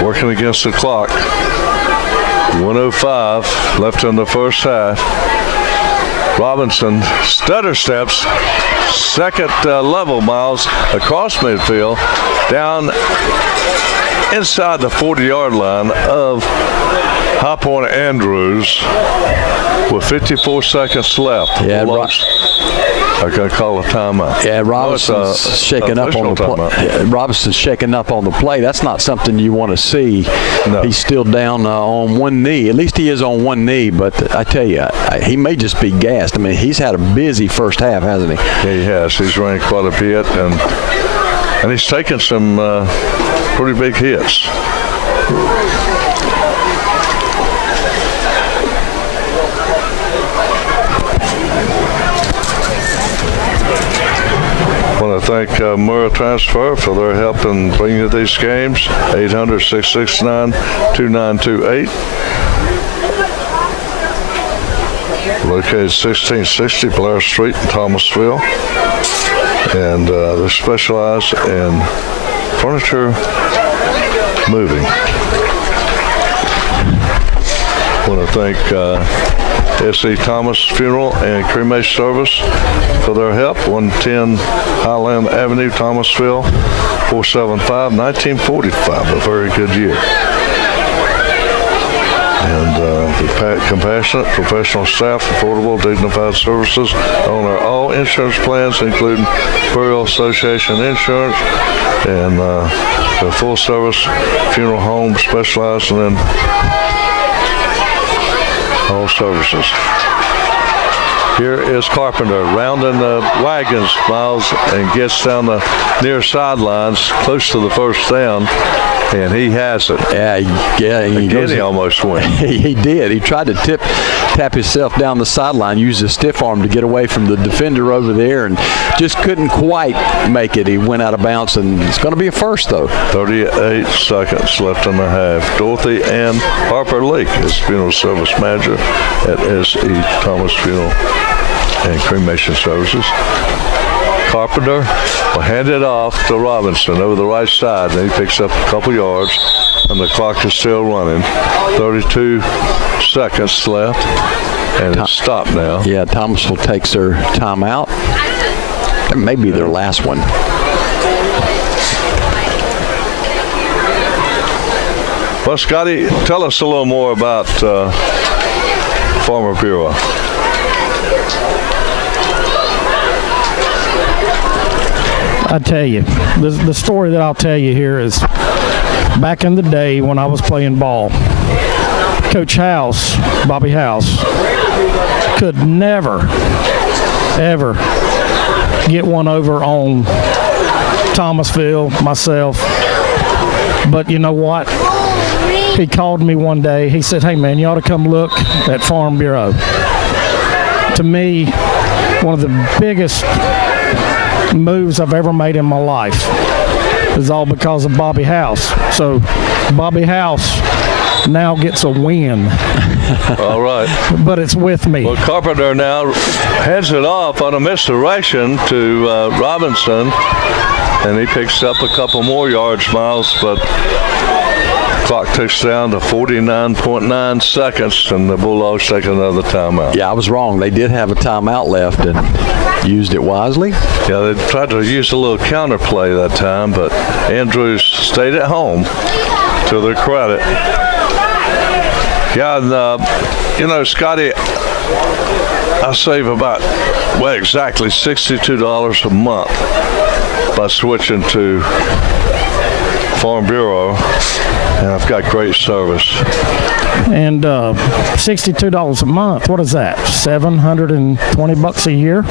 Working against the clock. 1:05 left in the first half. Robinson stutter steps, second level, Miles, across midfield, down inside the 40-yard line of High Point Andrews with 54 seconds left. Yeah, Bulldogs are going to call a timeout. Yeah, Robinson's shaking up on the play. Robinson's shaking up on the play. That's not something you want to see. No. He's still down on one knee. At least he is on one knee. But I tell you, he may just be gassed. I mean, he's had a busy first half, hasn't he? Yeah, he has. He's running quite a bit, and he's taken some pretty big hits. I want to thank Murrah Transfer for their help in bringing you these games. 800-669-2928. Located 1660 Blair Street in Thomasville. And they specialize in furniture moving. I want to thank S.E. Thomas Funeral and Cremation Service for their help. 110 Highland Avenue, Thomasville, 475-1945, a very good year. And the compassionate, professional staff, affordable, dignified services on all insurance plans, including Burial Association insurance, and the full service funeral home specializing in all services. Here is Carpenter rounding the wagons, Miles, and gets down the near sidelines, close to the first down, and he has it. Yeah. He almost went. He did. He tried to tap himself down the sideline, use his stiff arm to get away from the defender over there, and just couldn't quite make it. He went out of bounds, and it's going to be a first, though. 38 seconds left in the half. Dorothy Ann Harper Lake is funeral service manager at S.E. Thomas Funeral and Cremation Services. Carpenter will hand it off to Robinson over the right side, and he picks up a couple yards, and the clock is still running. 32 seconds left, and it's stopped now. Yeah, Thomasville takes their timeout. It may be their last one. Well, Scotty, tell us a little more about Farmer Bureau. I tell you, the story that I'll tell you here is back in the day when I was playing ball, Coach House, Bobby House, could never, ever get one over on Thomasville, myself. But you know what? He called me one day. He said, "Hey, man, you ought to come look at Farm Bureau." To me, one of the biggest moves I've ever made in my life is all because of Bobby House. So Bobby House now gets a win. All right. But it's with me. Well, Carpenter now hands it off on a misdirection to Robinson, and he picks up a couple more yards, Miles, but clock ticks down to 49.9 seconds, and the Bulldogs take another timeout. Yeah, I was wrong. They did have a timeout left and used it wisely. Yeah, they tried to use a little counter play that time, but Andrews stayed at home, to their credit. Yeah, and, Scotty, I save about, exactly $62 a month by switching to Farm Bureau, and I've got great service. And $62 a month, what is that? $720 a year?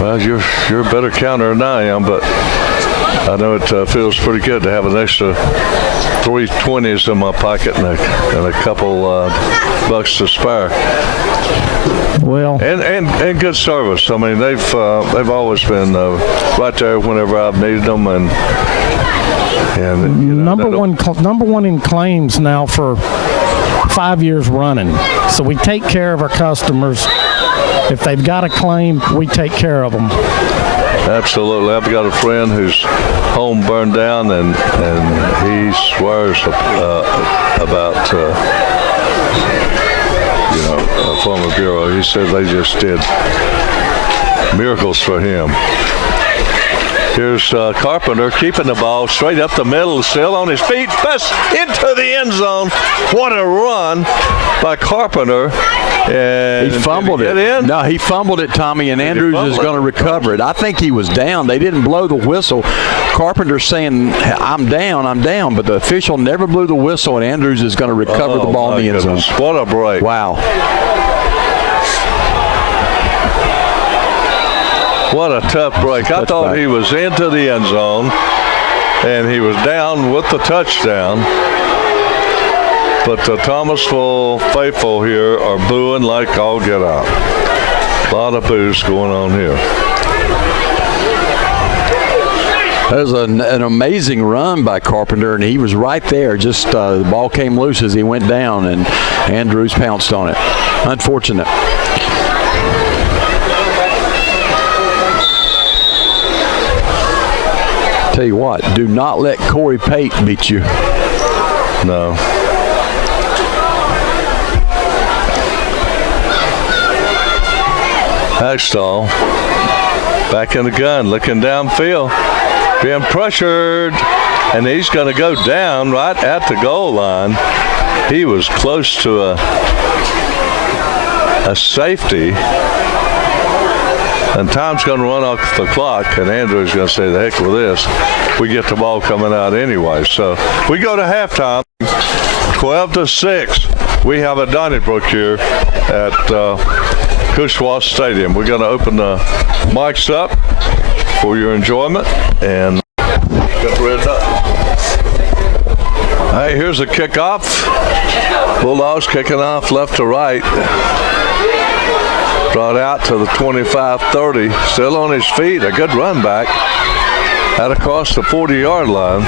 Well, you're a better counter than I am, but I know it feels pretty good to have an extra 320s in my pocket and a couple bucks to spare. Well, and good service. I mean, they've always been right there whenever I've needed them, and number one in claims now for 5 years running. So we take care of our customers. If they've got a claim, we take care of them. Absolutely. I've got a friend whose home burned down, and he swears about Farmer Bureau. He said they just did miracles for him. Here's Carpenter keeping the ball straight up the middle, still on his feet, bust into the end zone. What a run by Carpenter. And He fumbled did it. he get in? No, he fumbled it, Tommy, and he Andrews fumble is it? going to recover it. I think he was down. They didn't blow the whistle. Carpenter's saying, I'm down, but the official never blew the whistle, and Andrews is going to recover the ball in the end zone. Goodness. What a break. Wow. What a tough break. I thought he was into the end zone, and he was down with the touchdown. But the Thomasville faithful here are booing like all get out. A lot of boos going on here. That was an amazing run by Carpenter, and he was right there. Just the ball came loose as he went down, and Andrews pounced on it. Unfortunate. Tell you what, do not let Corey Pate beat you. No. Hagstall back in the gun, looking downfield, being pressured, and he's going to go down right at the goal line. He was close to a safety, and time's going to run off the clock, and Andrew's going to say, the heck with this. We get the ball coming out anyway. So we go to halftime, 12-6. We have a Donnybrook here at Cushwa Stadium. We're going to open the mics up for your enjoyment and get rid up. Hey, here's a kickoff. Bulldogs kicking off left to right. Brought out to the 25-30. Still on his feet. A good run back. Out across the 40-yard line.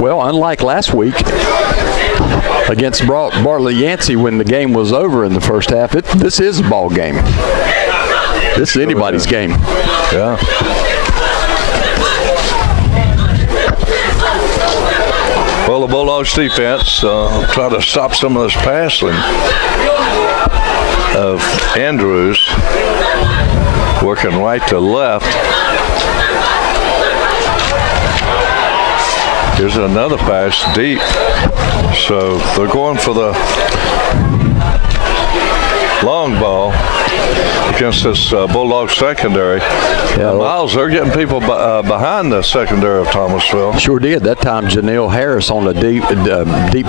Well, unlike last week against Bartlett Yancey when the game was over in the first half, this is a ball game. This is anybody's game. Yeah. Well, the Bulldogs defense try to stop some of this passing of Andrews, working right to left. Here's another pass deep. So they're going for the long ball against this Bulldog secondary. Yeah, Miles, they're getting people behind the secondary of Thomasville. Sure did. That time, Janelle Harris on the deep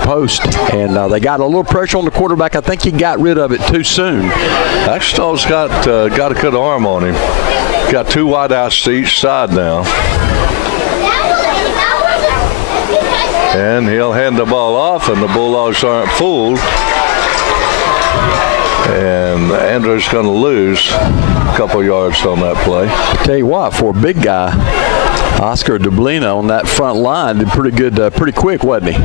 post, and they got a little pressure on the quarterback. I think he got rid of it too soon. Axtell's got a good arm on him. Got two wideouts to each side now. And he'll hand the ball off, and the Bulldogs aren't fooled. And Andrew's going to lose a couple yards on that play. I tell you what, for a big guy, Oscar Dublina on that front line did pretty good, pretty quick, wasn't he?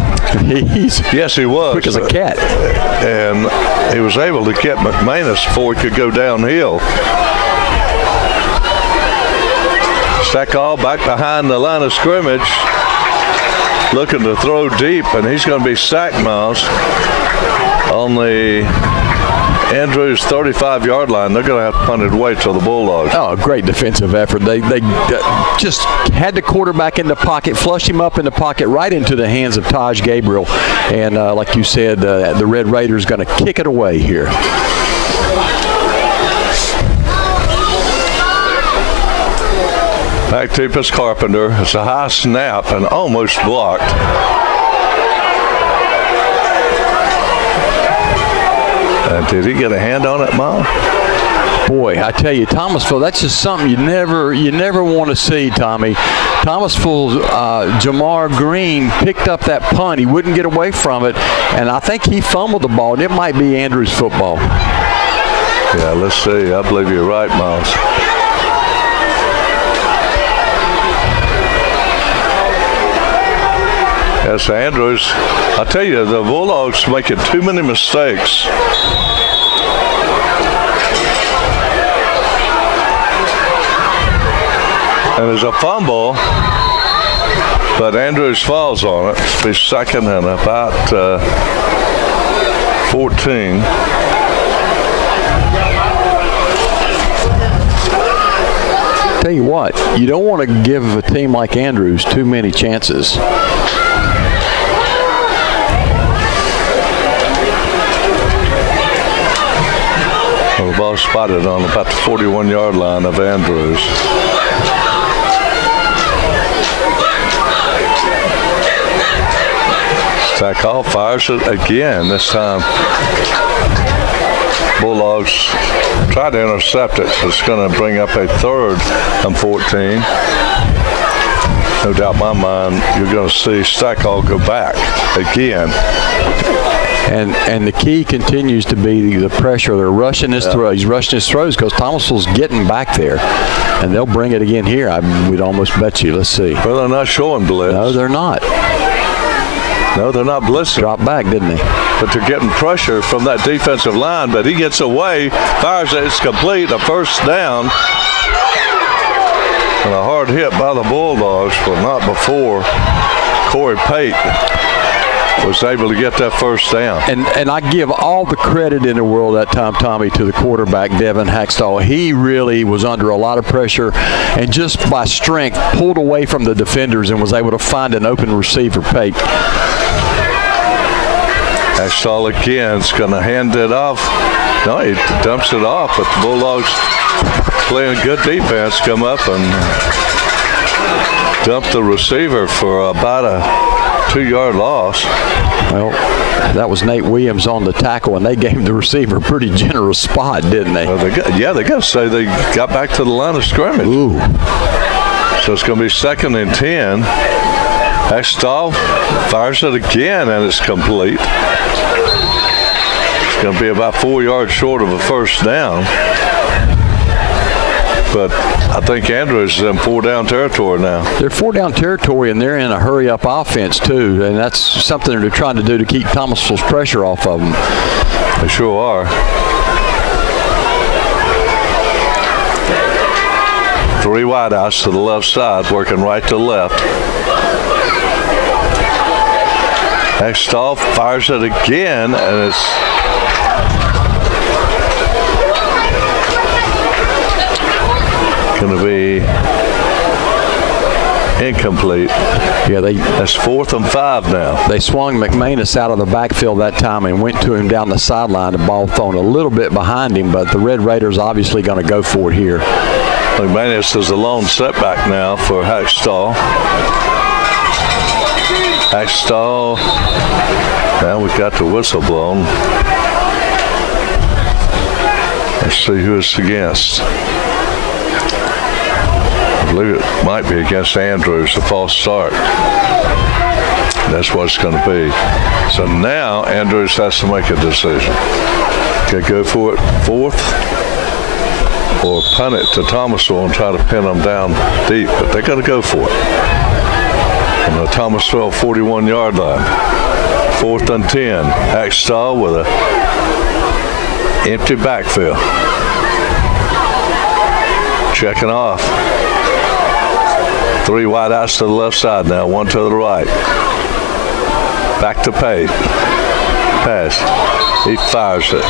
Yes, he was. Quick as a cat. And he was able to get McManus before he could go downhill. Stackall back behind the line of scrimmage, looking to throw deep, and he's going to be sacked, Miles, on the Andrews 35-yard line. They're going to have to punt it away to the Bulldogs. Oh, great defensive effort. They just had the quarterback in the pocket, flushed him up in the pocket right into the hands of Taj Gabriel. And like you said, the Red Raiders going to kick it away here. Back to Pus Carpenter. It's a high snap and almost blocked. Did he get a hand on it, Miles? Boy, I tell you, Thomasville, that's just something you never want to see, Tommy. Thomasville's Jamar Green picked up that punt. He wouldn't get away from it, and I think he fumbled the ball, and it might be Andrews' football. Yeah, let's see. I believe you're right, Miles. Yes, Andrews. I tell you, the Bulldogs making too many mistakes. And there's a fumble. But Andrews falls on it. Be second and about 14. Tell you what, you don't want to give a team like Andrews too many chances. Well, the ball spotted on about the 41-yard line of Andrews. Stack off, fires it again. This time, Bulldogs try to intercept it. It's going to bring up a 3rd and 14. No doubt in my mind, you're going to see Stackall go back again. And the key continues to be the pressure. They're rushing his throw. He's rushing his throws because Thomasville's getting back there. And they'll bring it again here, we'd almost bet you. Let's see. Well, they're not showing blitz. No, they're not. No, they're not blitzing. Dropped back, didn't he? But they're getting pressure from that defensive line. But he gets away, fires it, it's complete, a first down. And a hard hit by the Bulldogs, but not before Corey Pate was able to get that first down. And I give all the credit in the world that time, Tommy, to the quarterback, Devin Hackstall. He really was under a lot of pressure and just by strength pulled away from the defenders and was able to find an open receiver, Pate. Hackstall again is going to hand it off. No, he dumps it off, but the Bulldogs playing good defense come up and dump the receiver for about a 2-yard loss. Well, that was Nate Williams on the tackle, and they gave the receiver a pretty generous spot, didn't they? Well, they got to say they got back to the line of scrimmage. Ooh. So it's going to be 2nd and 10. Hackstall fires it again, and it's complete. It's going to be about 4 yards short of a first down. But I think Andrews is in 4-down territory now. They're 4-down territory, and they're in a hurry-up offense, too. And that's something they're trying to do to keep Thomasville's pressure off of them. They sure are. 3 wideouts to the left side, working right to left. Hackstall fires it again, and it's going to be incomplete. Yeah, that's 4th and 5 now. They swung McManus out of the backfield that time and went to him down the sideline. The ball thrown a little bit behind him, but the Red Raiders obviously going to go for it here. McManus is a lone setback now for Hackstall. Hackstall. Now we've got the whistle blown. Let's see who it's against. I believe it might be against Andrews, a false start. That's what it's going to be. So now Andrews has to make a decision. Can go for it 4th or punt it to Thomasville and try to pin them down deep, but they're going to go for it. On the Thomasville 41-yard line. 4th and 10. Hackstall with a empty backfield. Checking off. 3 wideouts to the left side now, 1 to the right. Back to Pate. Pass. He fires it.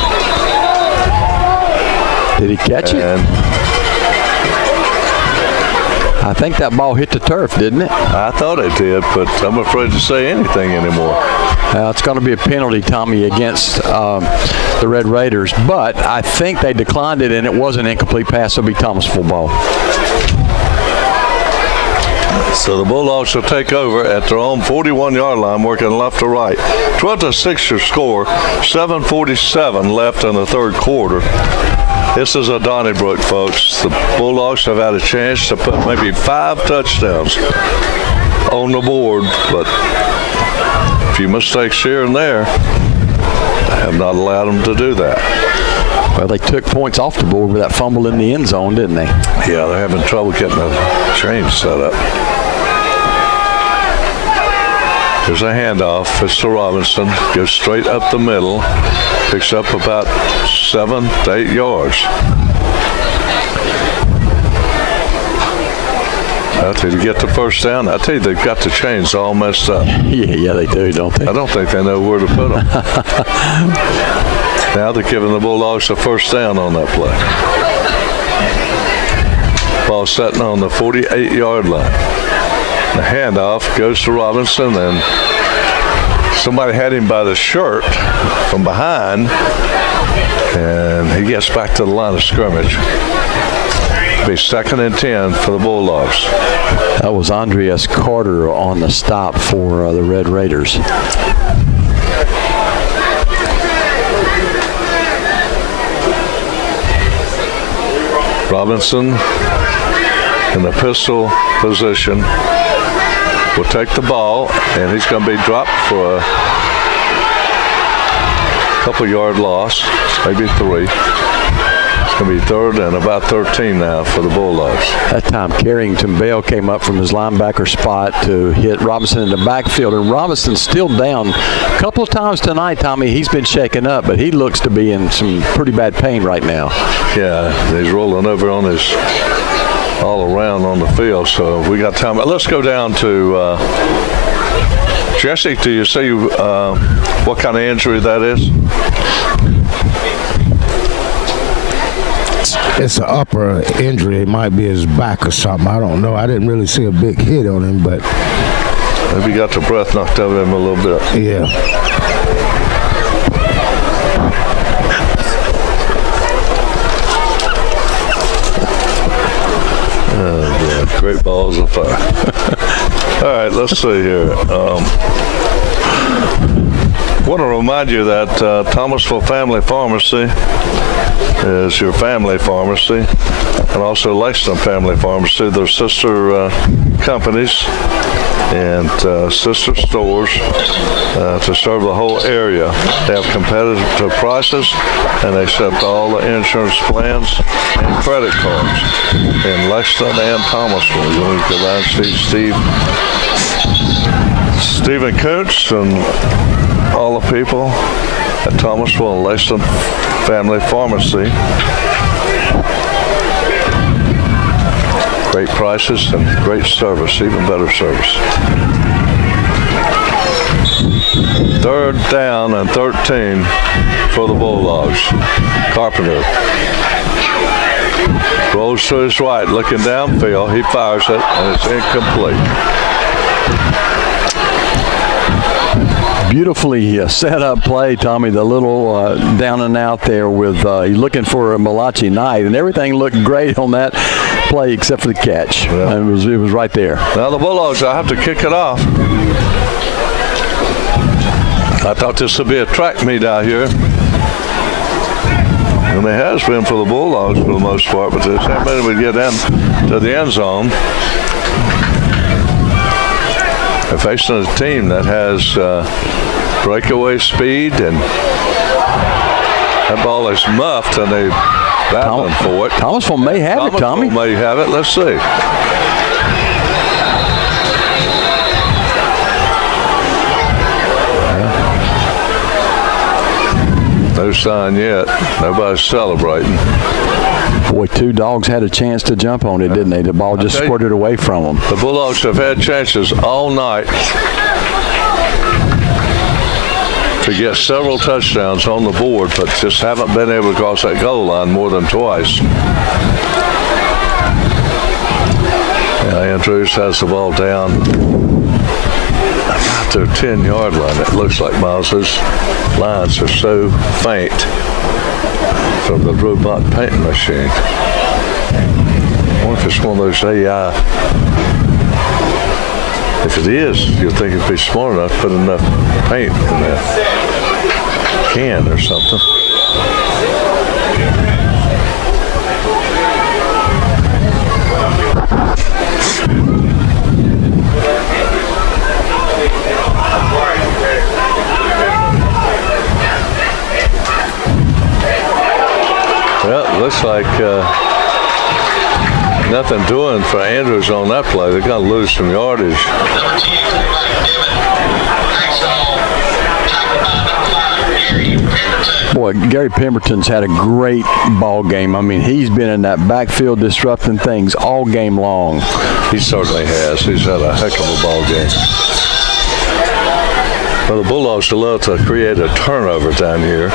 Did he catch it? I think that ball hit the turf, didn't it? I thought it did, but I'm afraid to say anything anymore. It's going to be a penalty, Tommy, against the Red Raiders, but I think they declined it, and it was an incomplete pass. It'll be Thomasville ball. So the Bulldogs will take over at their own 41-yard line, working left to right. 12-6 your score, 7:47 left in the third quarter. This is a Donnybrook, folks. The Bulldogs have had a chance to put maybe 5 touchdowns on the board, but a few mistakes here and there have not allowed them to do that. Well, they took points off the board with that fumble in the end zone, didn't they? Yeah, they're having trouble getting the chain set up. There's a handoff. It's to Robinson. Goes straight up the middle. Picks up about 7 to 8 yards. I tell you, to get the first down, I tell you, they've got the chains all messed up. Yeah, they do, don't they? I don't think they know where to put them. Now they're giving the Bulldogs a first down on that play. Ball setting on the 48-yard line. The handoff goes to Robinson, and somebody had him by the shirt from behind, and he gets back to the line of scrimmage. It'll be 2nd and 10 for the Bulldogs. That was Andreas Carter on the stop for the Red Raiders. Robinson in the pistol position will take the ball, and he's going to be dropped for a couple-yard loss, maybe 3. It's going to be 3rd and about 13 now for the Bulldogs. That time, Carrington Bell came up from his linebacker spot to hit Robinson in the backfield, and Robinson's still down. A couple of times tonight, Tommy, he's been shaken up, but he looks to be in some pretty bad pain right now. Yeah, he's rolling over on his all around on the field, so we got time. Let's go down to Jesse. Do you see what kind of injury that is? It's an upper injury. It might be his back or something. I don't know. I didn't really see a big hit on him, but maybe he got the breath knocked out of him a little bit. Yeah. Oh, yeah. Great balls of fire. All right, let's see here. I want to remind you that Thomasville Family Pharmacy is your family pharmacy, and also Lexington Family Pharmacy. They're sister companies and sister stores to serve the whole area. They have competitive prices, and they accept all the insurance plans and credit cards in Lexington and Thomasville. You can go down and see Stephen Kuntz and all the people at Thomasville and Lexington Family Pharmacy. Great prices and great service, even better service. 3rd down and 13 for the Bulldogs. Carpenter rolls to his right, looking downfield. He fires it, and it's incomplete. Beautifully set up play, Tommy. The little down and out there with you're looking for a Malachi Knight, and everything looked great on that play except for the catch. Yeah. It was right there. Now the Bulldogs, I have to kick it off. I thought this would be a track meet out here, and it has been for the Bulldogs for the most part, but there's how many we get into the end zone. They're facing a team that has breakaway speed, and that ball is muffed, and they're battling for it. Thomasville may have it, Tommy. Thomasville may have it. Let's see. No sign yet. Nobody's celebrating. Boy, 2 dogs had a chance to jump on it, didn't they? The ball just squirted away from them. The Bulldogs have had chances all night to get several touchdowns on the board, but just haven't been able to cross that goal line more than twice. Andrews has the ball down about their 10-yard line. It looks like Miles's lines are so faint from the robot painting machine. I wonder if it's one of those AI. If it is, you'd think it'd be smart enough to put enough paint in that can or something. Well, it looks like nothing doing for Andrews on that play. They're going to lose some yardage. Boy, boy, Gary Pemberton's had a great ball game. I mean, he's been in that backfield disrupting things all game long. He certainly has. He's had a heck of a ball game. Well, the Bulldogs love to create a turnover down here.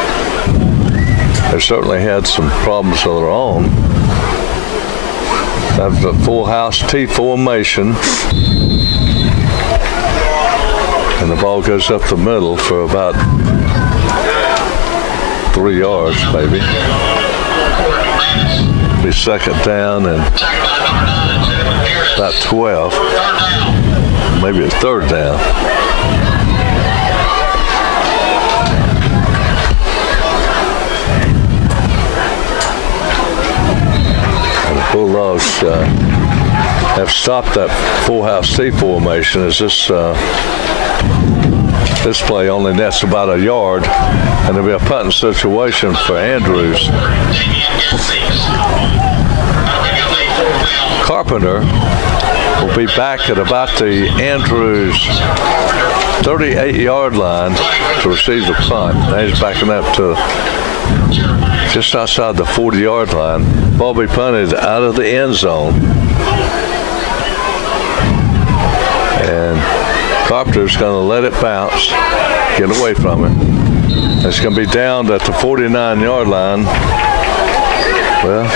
They've certainly had some problems of their own. That's a full house T formation. And the ball goes up the middle for about 3 yards, maybe. Be second down and about 12. Maybe a third down. And the Bulldogs have stopped that full house T formation as this play only nets about a yard, and there'll be a punting situation for Andrews. Carpenter will be back at about the Andrews 38-yard line to receive the punt. Now he's backing up to just outside the 40-yard line. Ball be punted out of the end zone. And Carpenter's going to let it bounce, get away from it. It's going to be down at the 49-yard line. Well,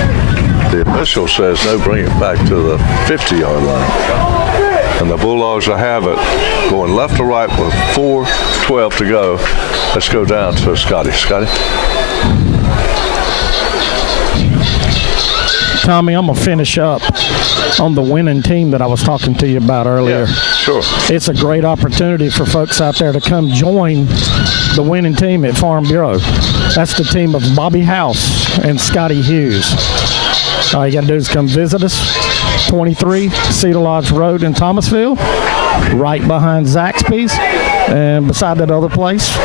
the official says no, bring it back to the 50-yard line. And the Bulldogs will have it going left to right with 4:12 to go. Let's go down to Scotty. Scotty? Tommy, I'm going to finish up on the winning team that I was talking to you about earlier. Yeah, sure. It's a great opportunity for folks out there to come join the winning team at Farm Bureau. That's the team of Bobby House and Scotty Hughes. All you got to do is come visit us, 23 Cedar Lodge Road in Thomasville, right behind Zaxby's and beside that other place.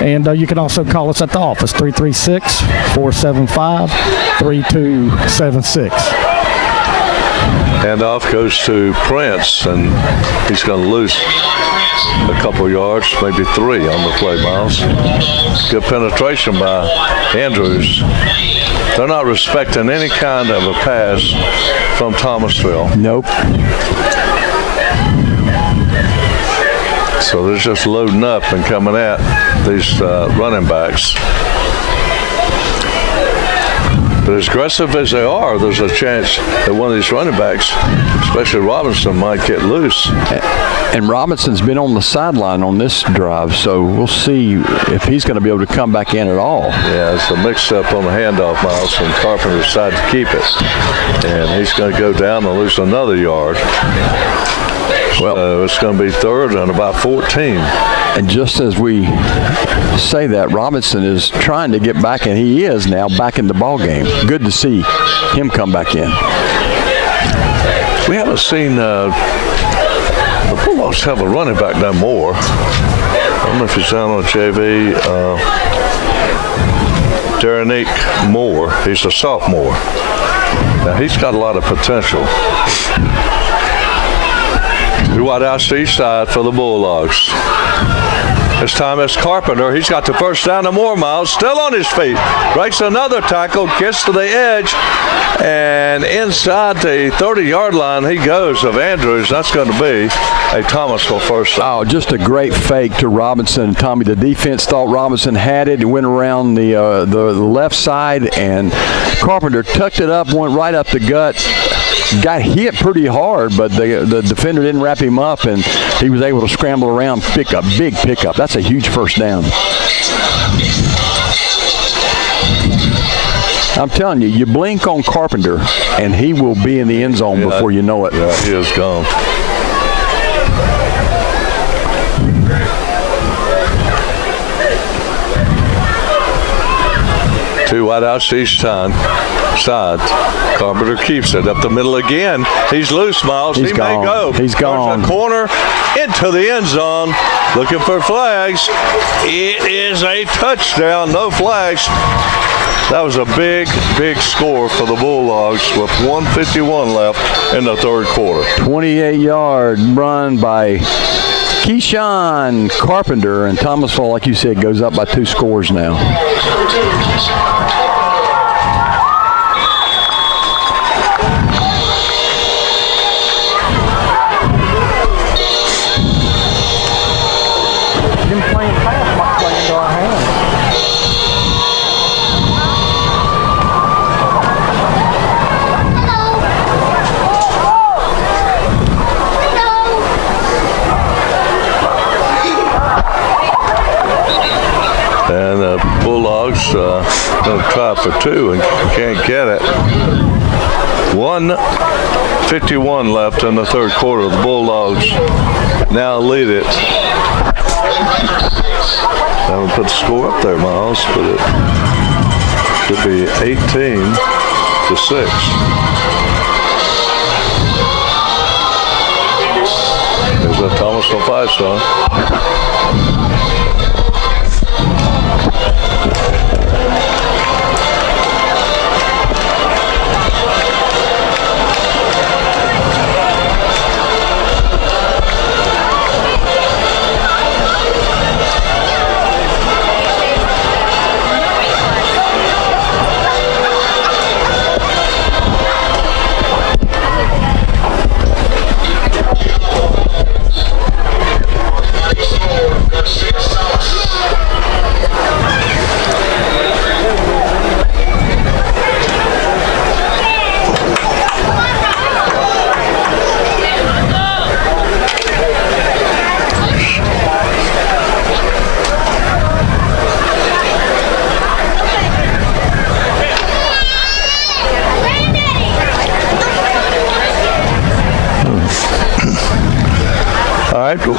And you can also call us at the office, 336-475-3276. Handoff goes to Prince, and he's going to lose a couple yards, maybe 3 on the play, Miles. Good penetration by Andrews. They're not respecting any kind of a pass from Thomasville. Nope. So they're just loading up and coming at these running backs. But as aggressive as they are, there's a chance that one of these running backs, especially Robinson, might get loose. And Robinson's been on the sideline on this drive, so we'll see if he's going to be able to come back in at all. Yeah, it's a mix-up on the handoff, Miles, and Carpenter decided to keep it. And he's going to go down and lose another yard. Well, it's going to be third and about 14. And just as we say that, Robinson is trying to get back, and he is now back in the ball game. Good to see him come back in. We haven't seen the Bulldogs have a running back no more. I don't know if he's down on JV. Derenique Moore. He's a sophomore. Now he's got a lot of potential. Two wide out to each side for the Bulldogs. This time it's Carpenter. He's got the first down to Moore. Miles still on his feet. Breaks another tackle, gets to the edge, and inside the 30-yard line he goes of Andrews. That's going to be a Thomasville first down. Oh, just a great fake to Robinson. Tommy, the defense thought Robinson had it. It went around the left side, and Carpenter tucked it up, went right up the gut. Got hit pretty hard, but the defender didn't wrap him up, and he was able to scramble around, pick up, big pickup. That's a huge first down. I'm telling you, you blink on Carpenter, and he will be in the end zone before you know it. Yeah, he is gone. Two wide outs each side. Carpenter keeps it up the middle again. He's loose, Miles. He's he gone. may go. He's gone. There's a corner into the end zone. Looking for flags. It is a touchdown. No flags. That was a big, big score for the Bulldogs with 1:51 left in the third quarter. 28-yard run by Keyshawn Carpenter, and Thomasville, like you said, goes up by 2 scores now. Them playing fast might play into our hands. And the Bulldogs going to try for 2 and can't get it. 1:51 left in the third quarter. The Bulldogs now lead it. I haven't put the score up there, Miles, but it should be 18-6. There's a Thomasville 5-star.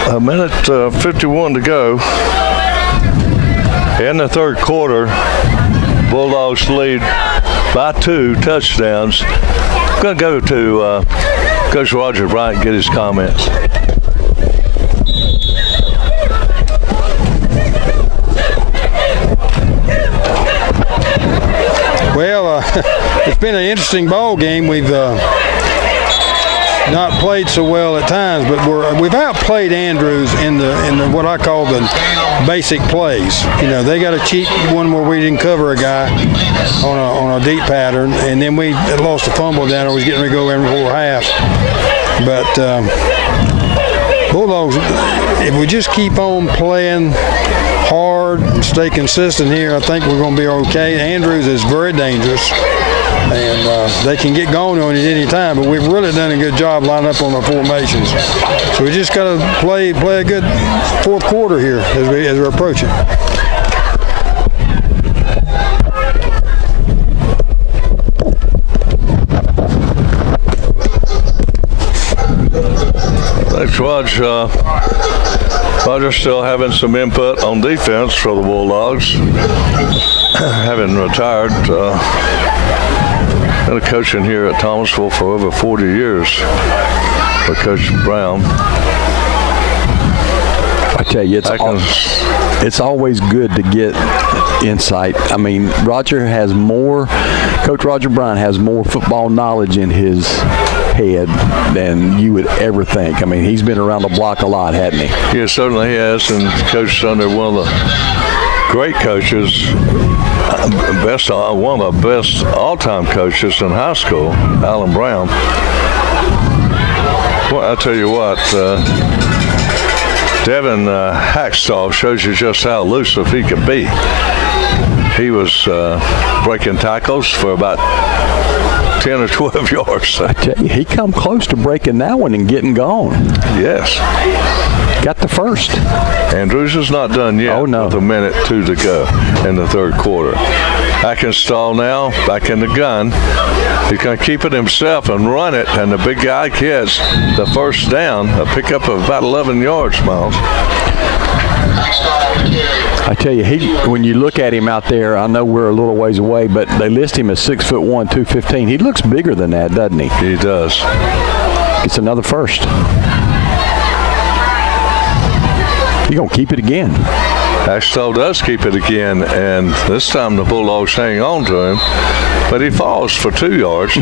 A minute 51 to go in the third quarter. Bulldogs lead by 2 touchdowns. I'm going to go to Coach Roger Bryant and get his comments. Well, it's been an interesting ball game. We've not played so well at times, but we've outplayed Andrews in the what I call the basic plays. You know, they got a cheap one where we didn't cover a guy on a deep pattern, and then we lost a fumble down there. We was getting ready to go every 4 half. But Bulldogs, if we just keep on playing hard and stay consistent here, I think we're going to be okay. Andrews is very dangerous. And they can get going on it any time, but we've really done a good job lining up on our formations. So we just got to play a good fourth quarter here as we're approaching. Thanks, Raj. Roger's still having some input on defense for the Bulldogs. Having retired. Been coaching here at Thomasville for over 40 years with Coach Brown. I tell you, it's always good to get insight. I mean, Coach Roger Bryant has more football knowledge in his head than you would ever think. I mean, he's been around the block a lot, hasn't he? Yeah, certainly he has, and coached under one of the great coaches, one of the best all-time coaches in high school, Alan Brown. Well, I'll tell you what, Devin Hackstall shows you just how elusive he could be. He was breaking tackles for about 10 or 12 yards. I tell you, he come close to breaking that one and getting gone. Yes. Got the first. Andrews is not done yet. Oh, no. With 1:02 to go in the third quarter. Hackenstall now back in the gun. He's going to keep it himself and run it, and the big guy gets the first down, a pickup of about 11 yards, Miles. I tell you, when you look at him out there, I know we're a little ways away, but they list him as 6'1", 215. He looks bigger than that, doesn't he? He does. It's another first. He's going to keep it again. Hackstall does keep it again, and this time the Bulldogs hang on to him, but he falls for 2 yards.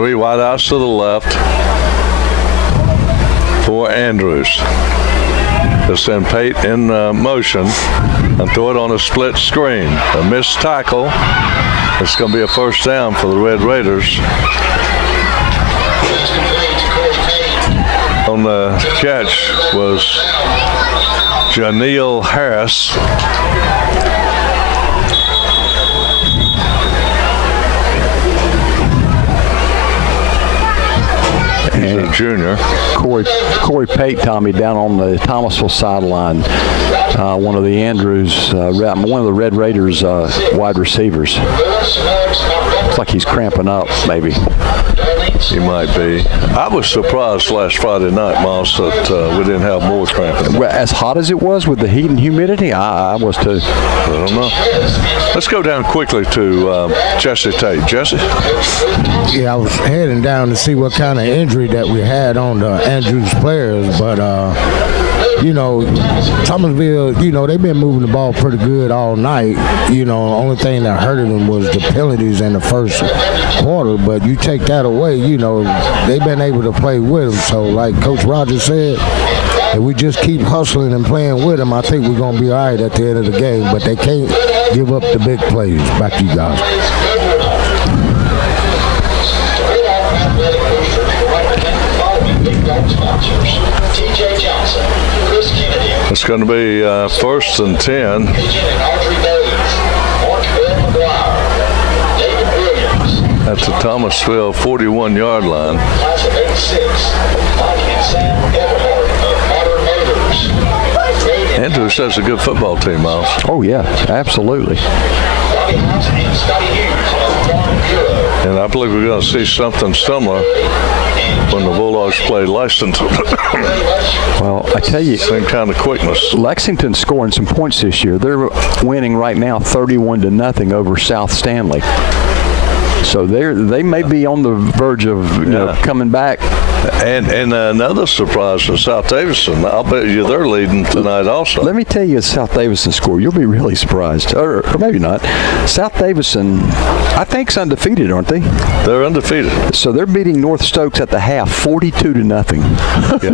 3 wideouts to the left for Andrews. They'll send Pate in motion and throw it on a split screen. A missed tackle. It's going to be a first down for the Red Raiders. On the catch was Janelle Harris. He's a junior. Corey Pate, Tommy, down on the Thomasville sideline. One of the Andrews, one of the Red Raiders wide receivers. Looks like he's cramping up, maybe. He might be. I was surprised last Friday night, Miles, that we didn't have more cramping. Well, as hot as it was with the heat and humidity, I was too. I don't know. Let's go down quickly to Jesse Tate. Jesse? Yeah, I was heading down to see what kind of injury that we had on the Andrews players, but Thomasville, they've been moving the ball pretty good all night. The only thing that hurted them was the penalties in the first quarter, but you take that away, they've been able to play with them. So like Coach Rogers said, if we just keep hustling and playing with them, I think we're going to be all right at the end of the game, but they can't give up the big plays. Back to you guys. It's going to be 1st and 10. At the Thomasville 41-yard line. Andrews has a good football team, Miles. Oh, yeah, absolutely. And I believe we're going to see something similar when the Bulldogs play Lexington. Well, I tell you, same kind of quickness. Lexington's scoring some points this year. They're winning right now 31-0 over South Stanley. So they may be on the verge of coming back. And another surprise for South Davidson. I'll bet you they're leading tonight also. Let me tell you a South Davidson score. You'll be really surprised. Or maybe not. South Davidson, I think, is undefeated, aren't they? They're undefeated. So they're beating North Stokes at the half 42-0. Yeah.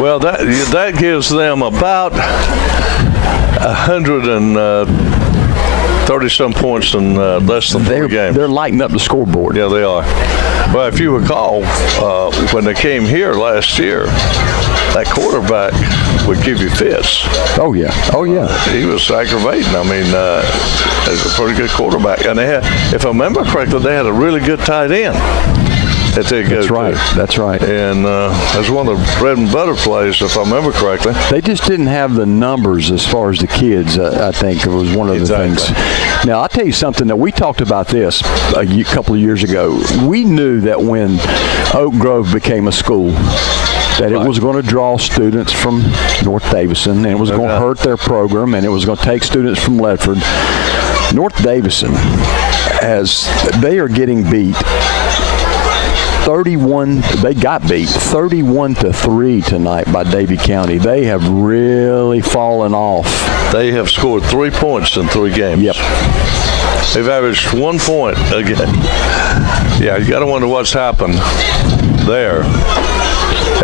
Well, that gives them about 130-some points in less than 4 games. They're lighting up the scoreboard. Yeah, they are. But if you recall, when they came here last year, that quarterback would give you fits. Oh, yeah. He was aggravating. I mean, he's a pretty good quarterback. And they had, if I remember correctly, they had a really good tight end. That's right. And that's one of the bread and butter plays, if I remember correctly. They just didn't have the numbers as far as the kids, I think it was one of the things. Now, I'll tell you something that we talked about this a couple of years ago. We knew that when Oak Grove became a school, that it was going to draw students from North Davison, and it was going to hurt their program, and it was going to take students from Ledford. North Davison, as they are getting beat, 31-3 tonight by Davie County. They have really fallen off. They have scored 3 points in 3 games. Yep. They've averaged 1 point a game. Yeah, you got to wonder what's happened there.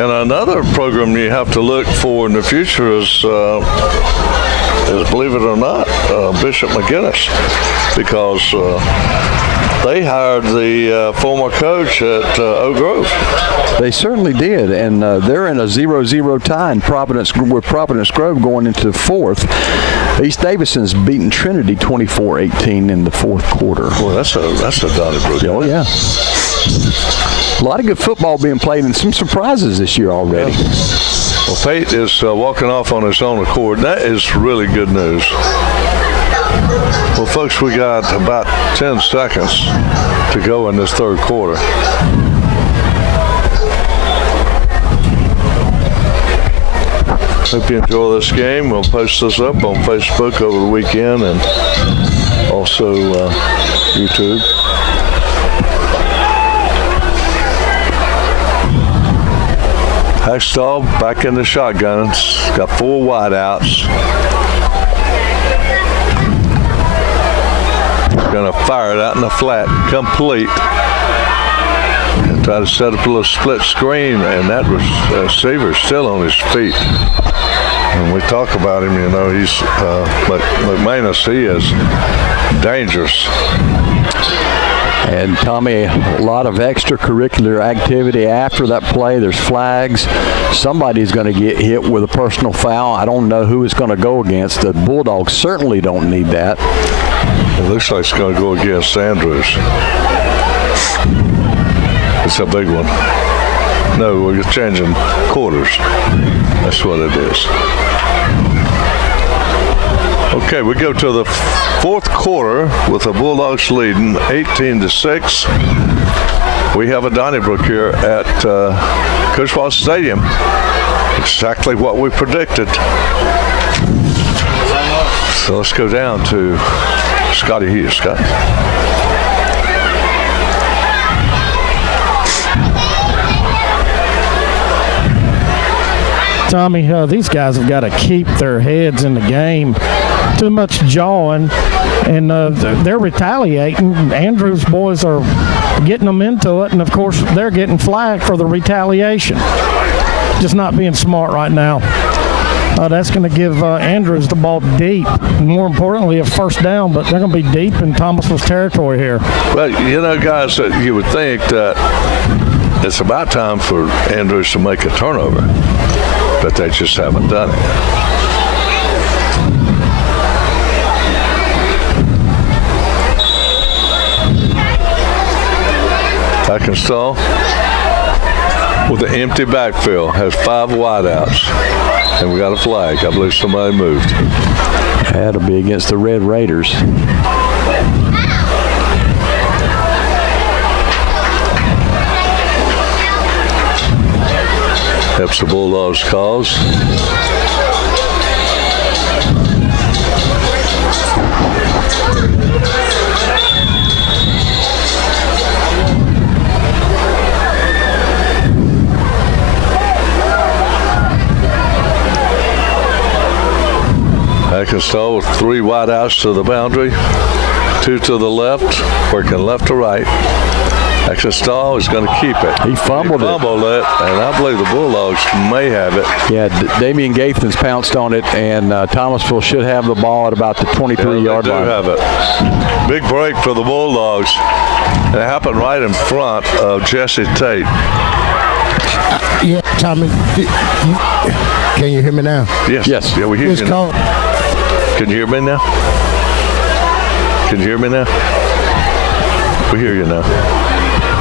And another program you have to look for in the future is believe it or not, Bishop McGinnis, because they hired the former coach at Oak Grove. They certainly did, and they're in a 0-0 tie in Providence Grove going into the 4th. East Davidson's beaten Trinity 24-18 in the 4th quarter. Well, that's a Donnybrook. Oh, yeah. A lot of good football being played and some surprises this year already. Yeah. Well, Pate is walking off on his own accord. That is really good news. Well, folks, we got about 10 seconds to go in this 3rd quarter. Hope you enjoy this game. We'll post this up on Facebook over the weekend and also YouTube. Hackstall back in the shotgun. It's got 4 wideouts. Going to fire it out in the flat, complete. Try to set up a little split screen, and that receiver's still on his feet. And we talk about him, you know, he's McManus, he is dangerous. And Tommy, a lot of extracurricular activity after that play. There's flags. Somebody's going to get hit with a personal foul. I don't know who it's going to go against. The Bulldogs certainly don't need that. It looks like it's going to go against Andrews. It's a big one. No, we're changing quarters. That's what it is. Okay, we go to the fourth quarter with the Bulldogs leading 18-6. We have a Donnybrook here at Coach Walsh Stadium. Exactly what we predicted. So let's go down to Scotty Hughes. Scott. Tommy, these guys have got to keep their heads in the game. Too much jawing, and they're retaliating. Andrews' boys are getting them into it, and of course they're getting flagged for the retaliation. Just not being smart right now. That's going to give Andrews the ball deep. More importantly, a first down, but they're going to be deep in Thomasville's territory here. Well, you know, guys, you would think that it's about time for Andrews to make a turnover, but they just haven't done it. Arkansas with an empty backfield has 5 wideouts, and we got a flag. I believe somebody moved. That'll be against the Red Raiders. Helps the Bulldogs' cause. Arkansas with 3 wideouts to the boundary, 2 to the left, working left to right. Arkansas is going to keep it. He fumbled it, and I believe the Bulldogs may have it. Yeah, Damian Gaithan's pounced on it, and Thomasville should have the ball at about the 23-yard line. They do have it. Big break for the Bulldogs. It happened right in front of Jesse Tate. Yeah, Tommy, can you hear me now? Yes. Yeah, we hear you now. Can you hear me now? Can you hear me now? We hear you now.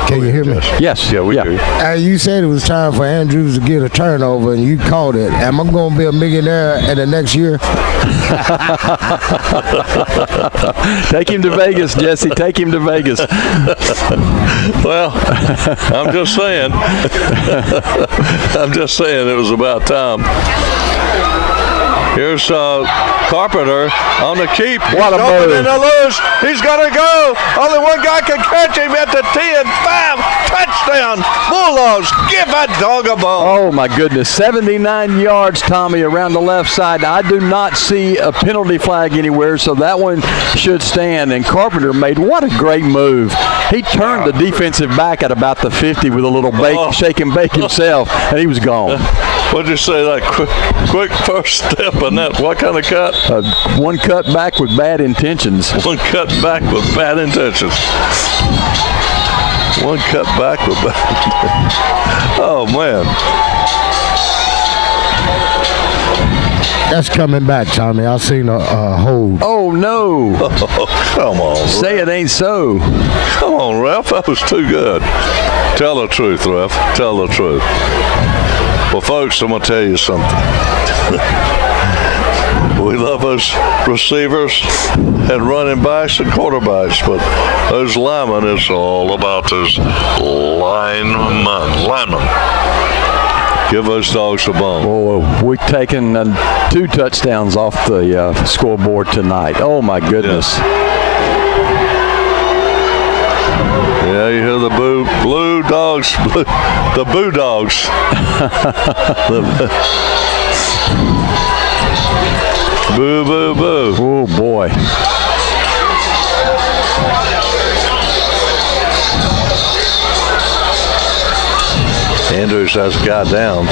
Can you hear me? Yes. Yeah, we hear you. You said it was time for Andrews to get a turnover, and you called it. Am I going to be a millionaire in the next year? Take him to Vegas, Jesse. Take him to Vegas. Well, I'm just saying. I'm just saying it was about time. Here's Carpenter on the keep. What a move. In the loose. He's going to go. Only one guy can catch him at the 10-5. Touchdown. Bulldogs, give that dog a ball. Oh, my goodness. 79 yards, Tommy, around the left side. I do not see a penalty flag anywhere, so that one should stand. And Carpenter made what a great move. He turned the defensive back at about the 50 with a little shake and bake himself, and he was gone. What'd you say, that quick first step on that? What kind of cut? One cut back with bad intentions. One cut back with bad intentions. One cut back with bad intentions. Oh, man. That's coming back, Tommy. I seen a hold. Oh, no. Oh, come on. Say it ain't so. Come on, ref. That was too good. Tell the truth, ref. Tell the truth. Well, folks, I'm going to tell you something. We love those receivers and running backs and quarterbacks, but those linemen, it's all about those linemen. Give those dogs a bone. Oh, we've taken 2 touchdowns off the scoreboard tonight. Oh, my goodness. Yeah, you hear the blue dogs, the boo dogs. Boo, boo, boo. Oh, boy. Andrews has a guy down.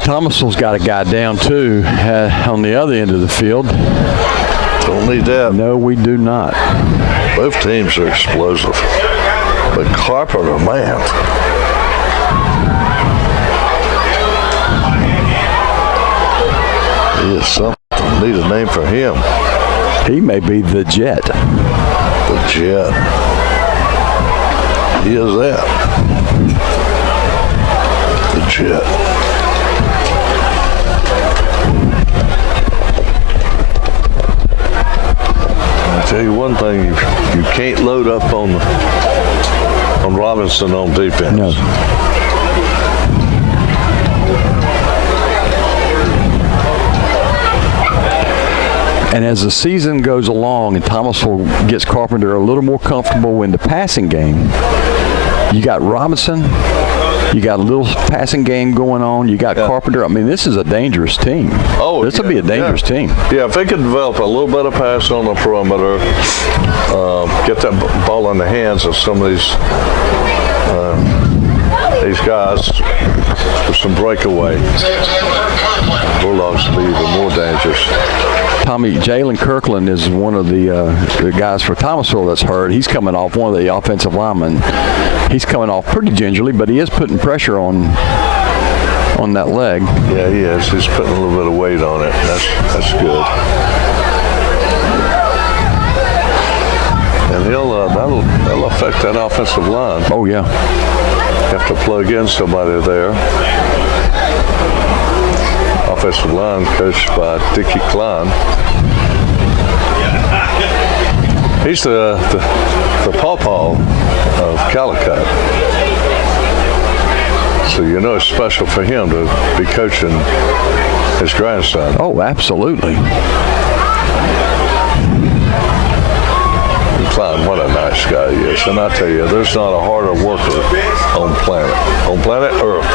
Thomasville's got a guy down too on the other end of the field. Don't need that. No, we do not. Both teams are explosive. But Carpenter, man. He is something. Need a name for him. He may be the Jet. The Jet. He is that. The Jet. I'll tell you one thing, you can't load up on Robinson on defense. No. And as the season goes along and Thomasville gets Carpenter a little more comfortable in the passing game, you got Robinson, you got a little passing game going on, you got Carpenter. I mean, this is a dangerous team. Oh, this will be a dangerous team. Yeah, if they could develop a little better pass on the perimeter, get that ball in the hands of some of these guys for some breakaway, Bulldogs will be even more dangerous. Tommy, Jalen Kirkland is one of the guys for Thomasville that's hurt. He's coming off, one of the offensive linemen. He's coming off pretty gingerly, but he is putting pressure on that leg. Yeah, he is. He's putting a little bit of weight on it. That's good. And that'll affect that offensive line. Oh, yeah. You have to plug in somebody there. Offensive line coached by Dickie Klein. He's the pawpaw of Calicut. So you know it's special for him to be coaching his grandson. Oh, absolutely. And Klein, what a nice guy he is. And I tell you, there's not a harder worker on planet Earth.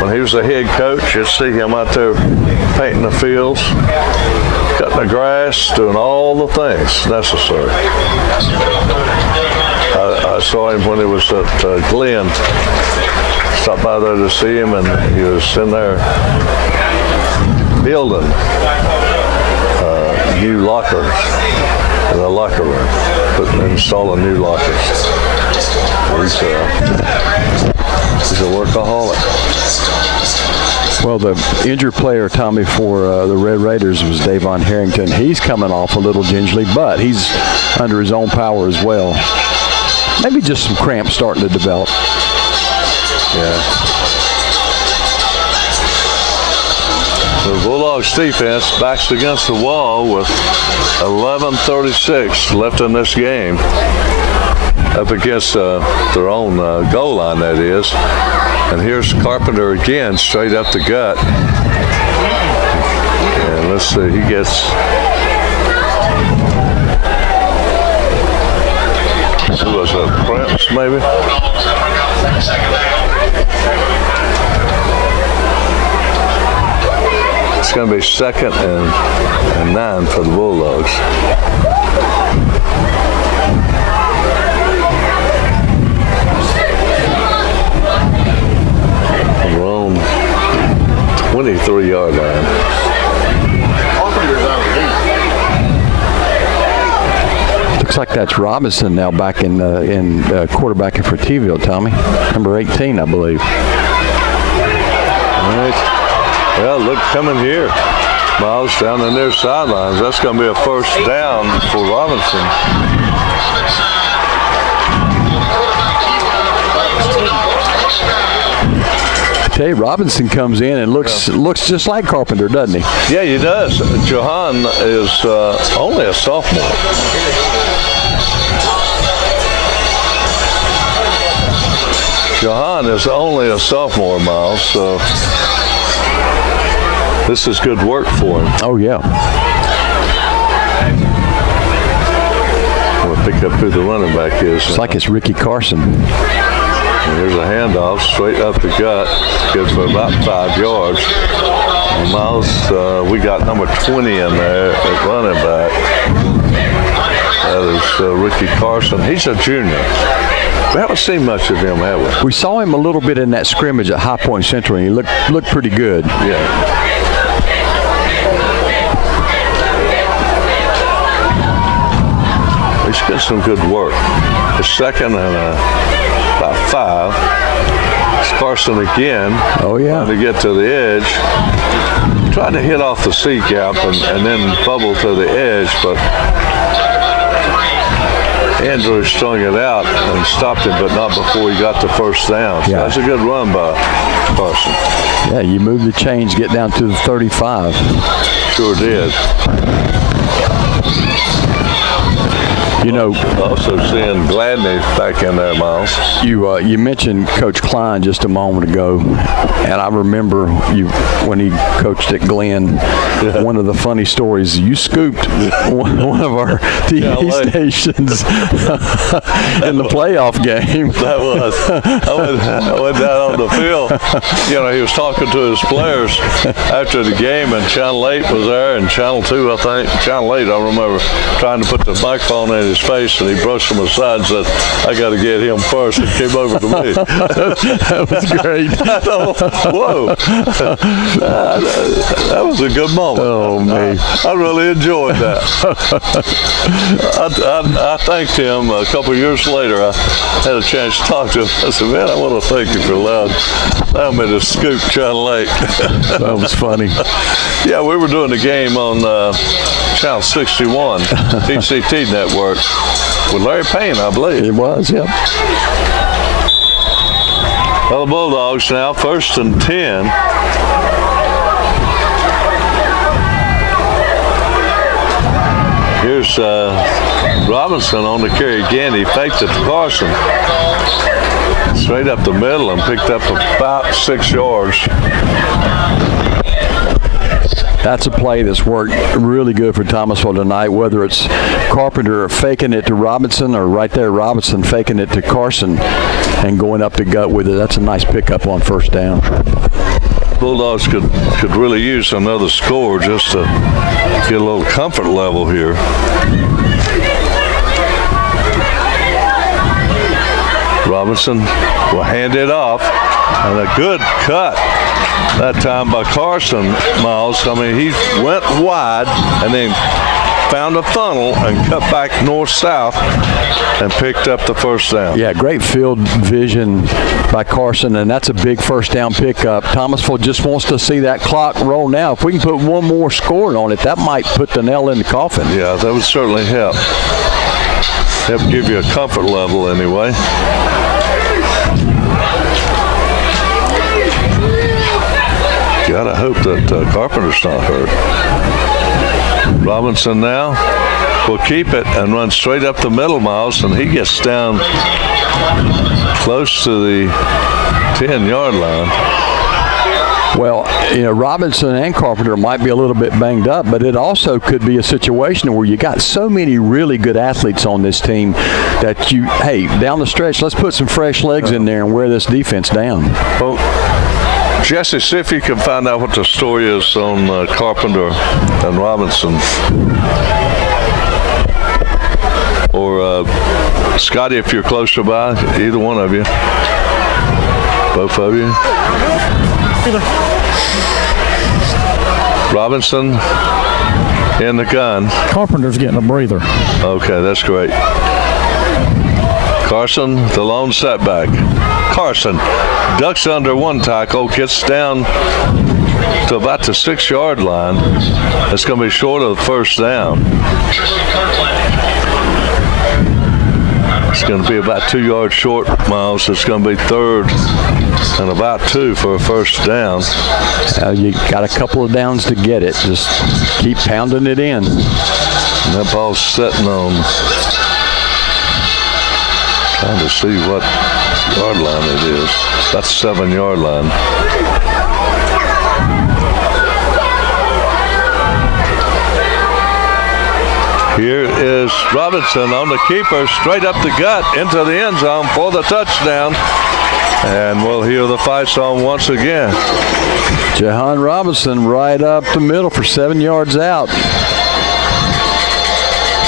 When he was the head coach, you'd see him out there painting the fields, cutting the grass, doing all the things necessary. I saw him when he was at Glen. Stopped by there to see him, and he was in there building new lockers in the locker room, installing new lockers. He's a workaholic. Well, the injured player, Tommy, for the Red Raiders was Davon Harrington. He's coming off a little gingerly, but he's under his own power as well. Maybe just some cramps starting to develop. Yeah. The Bulldogs defense backs against the wall with 11:36 left in this game. Up against their own goal line, that is. And here's Carpenter again, straight up the gut. And let's see, he gets... Who was that, Prince, maybe? It's going to be 2nd and 9 for the Bulldogs. We're on 23-yard line. Looks like that's Robinson now back in quarterbacking for T-ville, Tommy. Number 18, I believe. All right. Well, look, coming here. Miles down the near sidelines. That's going to be a first down for Robinson. I tell you, Robinson comes in and looks just like Carpenter, doesn't he? Yeah, he does. Johan is only a sophomore. Johan is only a sophomore, Miles, so this is good work for him. Oh, yeah. I'm going to pick up who the running back is. It's like it's Ricky Carson. And here's a handoff straight up the gut. Good for about 5 yards. And Miles, we got number 20 in there at running back. That is Ricky Carson. He's a junior. We haven't seen much of him, have we? We saw him a little bit in that scrimmage at High Point Central, and he looked pretty good. Yeah. He's got some good work. The second and about 5. It's Carson again. Oh, yeah. Trying to get to the edge. Tried to hit off the C gap and then bubble to the edge, but Andrews strung it out and stopped him, but not before he got the first down. So that's a good run by Carson. Yeah, you move the chains, get down to the 35. Sure did. You know, also seeing Gladney back in there, Miles. You mentioned Coach Klein just a moment ago, and I remember when he coached at Glenn. Yeah. One of the funny stories, you scooped one of our TV stations in the playoff game. That was. I went down on the field. You know, he was talking to his players after the game, and Channel 8 was there, and Channel 2, I think. Channel 8, I remember trying to put the microphone in his face, and he brushed him aside and said, "I got to get him first," and came over to me. That was great. Whoa. That was a good moment. Oh, man. I really enjoyed that. I thanked him a couple of years later. I had a chance to talk to him. I said, "Man, I want to thank you for allowing me to scoop Channel 8. That was funny. Yeah, we were doing the game on Channel 61, TCT network, with Larry Payne, I believe. It was, yep. Well, the Bulldogs now, 1st and 10. Here's Robinson on the carry again. He faked it to Carson. Straight up the middle and picked up about 6 yards. That's a play that's worked really good for Thomasville tonight, whether it's Carpenter faking it to Robinson or right there Robinson faking it to Carson and going up the gut with it. That's a nice pickup on first down. Bulldogs could really use another score just to get a little comfort level here. Robinson will hand it off, and a good cut that time by Carson, Miles. I mean, he went wide and then found a funnel and cut back north-south and picked up the first down. Yeah, great field vision by Carson, and that's a big first down pickup. Thomasville just wants to see that clock roll now. If we can put one more score on it, that might put the nail in the coffin. Yeah, that would certainly help. Help give you a comfort level anyway. Gotta hope that Carpenter's not hurt. Robinson now will keep it and run straight up the middle, Miles, and he gets down close to the 10-yard line. Well, you know, Robinson and Carpenter might be a little bit banged up, but it also could be a situation where you got so many really good athletes on this team that hey, down the stretch, let's put some fresh legs in there and wear this defense down. Well, Jesse, see if you can find out what the story is on Carpenter and Robinson. Or Scotty, if you're closer by, either one of you. Both of you. Robinson in the gun. Carpenter's getting a breather. Okay, that's great. Carson, the lone setback. Carson ducks under one tackle, gets down to about the 6-yard line. It's going to be short of the first down. It's going to be about 2 yards short, Miles. It's going to be 3rd and about 2 for a first down. You got a couple of downs to get it. Just keep pounding it in. And that ball's sitting on, trying to see what yard line it is. That's 7-yard line. Here is Robinson on the keeper, straight up the gut into the end zone for the touchdown. And we'll hear the fight song once again. Jahan Robinson right up the middle for 7 yards out.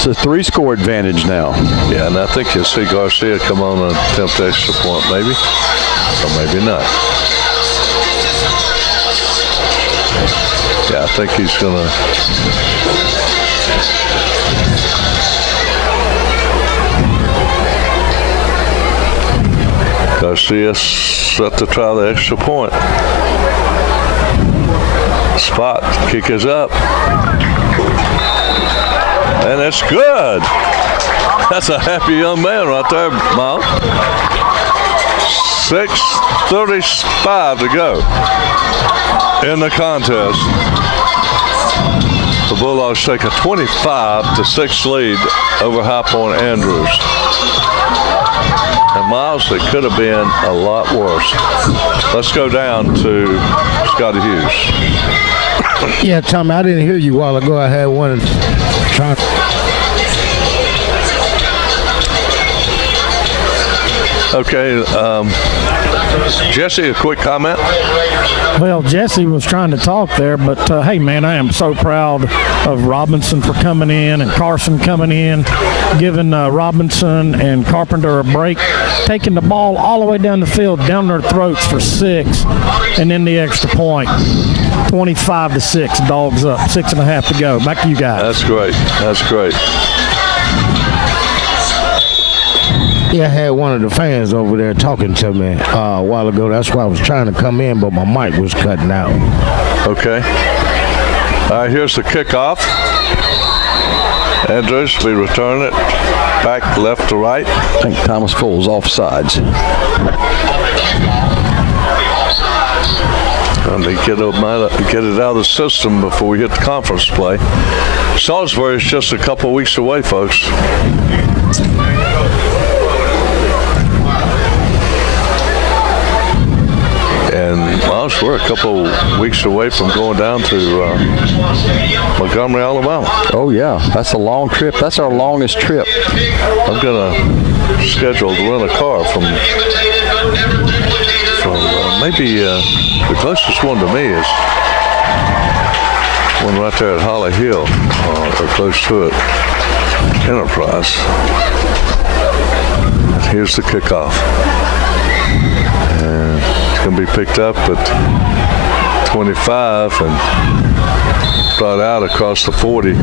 It's a 3-score advantage now. Yeah, and I think you'll see Garcia come on and attempt the extra point, maybe, or maybe not. Yeah, I think he's going to. Garcia set to try the extra point. Spot, kick is up. And it's good. That's a happy young man right there, Miles. 6:35 to go in the contest. The Bulldogs take a 25-6 lead over High Point Andrews. And Miles, it could have been a lot worse. Let's go down to Scotty Hughes. Yeah, Tommy, I didn't hear you a while ago. I had one trying. Okay, Jesse, a quick comment? Well, Jesse was trying to talk there, but hey, man, I am so proud of Robinson for coming in and Carson coming in, giving Robinson and Carpenter a break, taking the ball all the way down the field, down their throats for 6, and then the extra point. 25-6, Dogs up, 6.5 to go. Back to you guys. That's great. That's great. Yeah, I had one of the fans over there talking to me a while ago. That's why I was trying to come in, but my mic was cutting out. Okay. All right, here's the kickoff. Andrews will be returning it back left to right. I think Thomasville's offsides. And they get it out of the system before we hit the conference play. Salisbury is just a couple weeks away, folks. And well, we're a couple weeks away from going down to Montgomery, Alabama. Oh, yeah. That's a long trip. That's our longest trip. I'm going to schedule to rent a car from maybe the closest one to me is one right there at Holly Hill, or close to it, Enterprise. Here's the kickoff. And it's going to be picked up at 25 and brought out across the 40.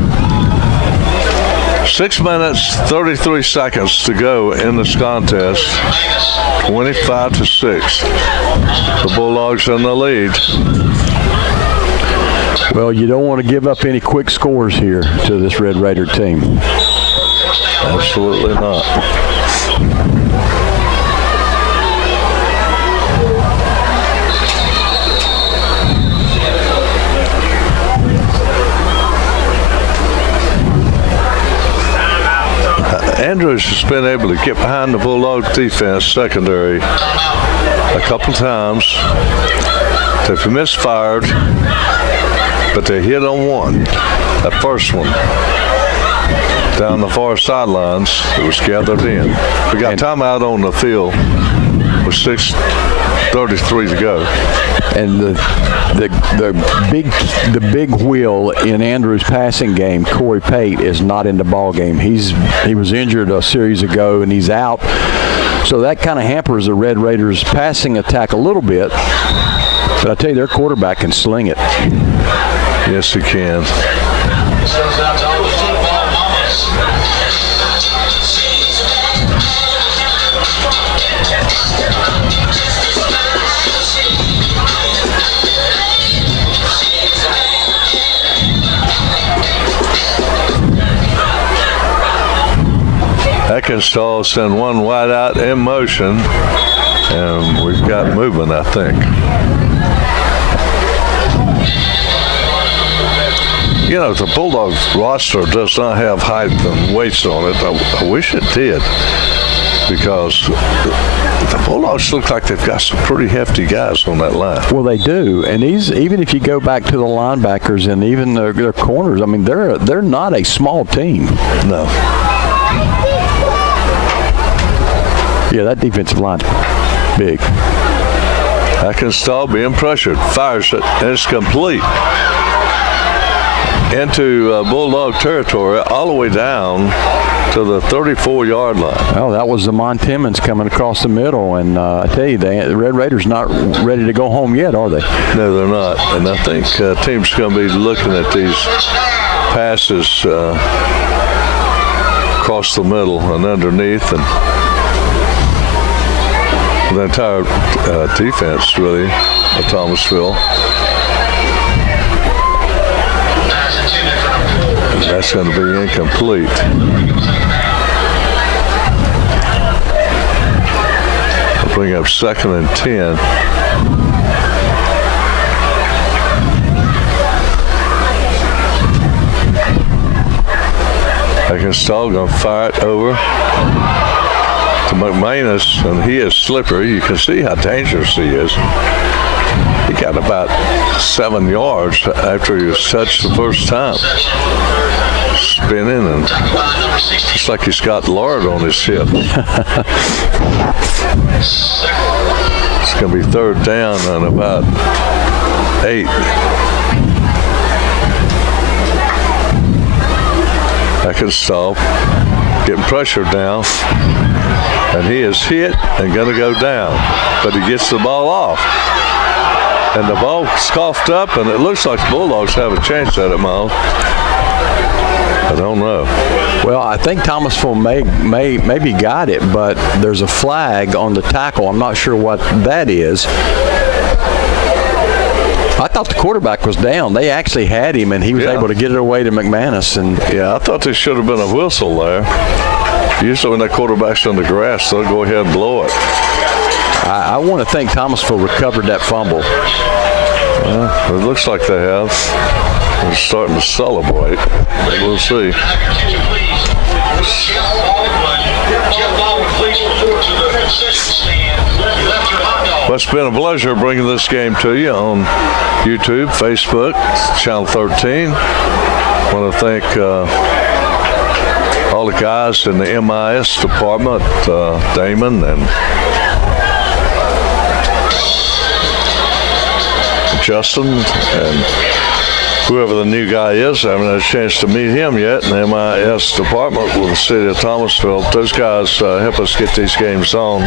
6 minutes, 33 seconds to go in this contest. 25-6. The Bulldogs in the lead. Well, you don't want to give up any quick scores here to this Red Raider team. Absolutely not. Andrews has been able to get behind the Bulldog defense secondary a couple times. They've misfired, but they hit on one. That first one down the far sidelines, it was gathered in. We got timeout on the field with 6:33 to go. And the big wheel in Andrews' passing game, Corey Pate, is not in the ball game. He was injured a series ago and he's out. So that kind of hampers the Red Raiders' passing attack a little bit. But I tell you, their quarterback can sling it. Yes, he can. Ekenstall send one wide out in motion, and we've got movement, I think. You know, the Bulldogs roster does not have height and weights on it. I wish it did, because the Bulldogs look like they've got some pretty hefty guys on that line. Well, they do, and even if you go back to the linebackers and even their corners, I mean, they're not a small team. No. Yeah, that defensive line's big. Ekenstall being pressured, fires it, and it's complete. into Bulldog territory all the way down to the 34-yard line. Oh, that was Zamon Timmons coming across the middle, and I tell you, the Red Raiders not ready to go home yet, are they? No, they're not. And I think teams going to be looking at these passes across the middle and underneath, and the entire defense, really, of Thomasville. That's going to be incomplete. We'll bring up 2nd and 10. Heckenstall going to fire it over to McManus, and he is slippery. You can see how dangerous he is. He got about 7 yards after he was touched the first time. Spinning, and it's like he's got lard on his hip. It's going to be 3rd down and about 8. Heckenstall getting pressured now, and he is hit and going to go down, but he gets the ball off. And the ball coughed up, and it looks like the Bulldogs have a chance at it, Miles. I don't know. Well, I think Thomasville maybe got it, but there's a flag on the tackle. I'm not sure what that is. I thought the quarterback was down. They actually had him, and he was able to get it away to McManus. And yeah, I thought there should have been a whistle there. Usually when that quarterback's on the grass, they'll go ahead and blow it. I want to think Thomasville recovered that fumble. Well, it looks like they have. They're starting to celebrate. We'll see. Well, it's been a pleasure bringing this game to you on YouTube, Facebook, Channel 13. I want to thank all the guys in the MIS department, Damon and Justin and whoever the new guy is. I haven't had a chance to meet him yet in the MIS department with the city of Thomasville. Those guys help us get these games on.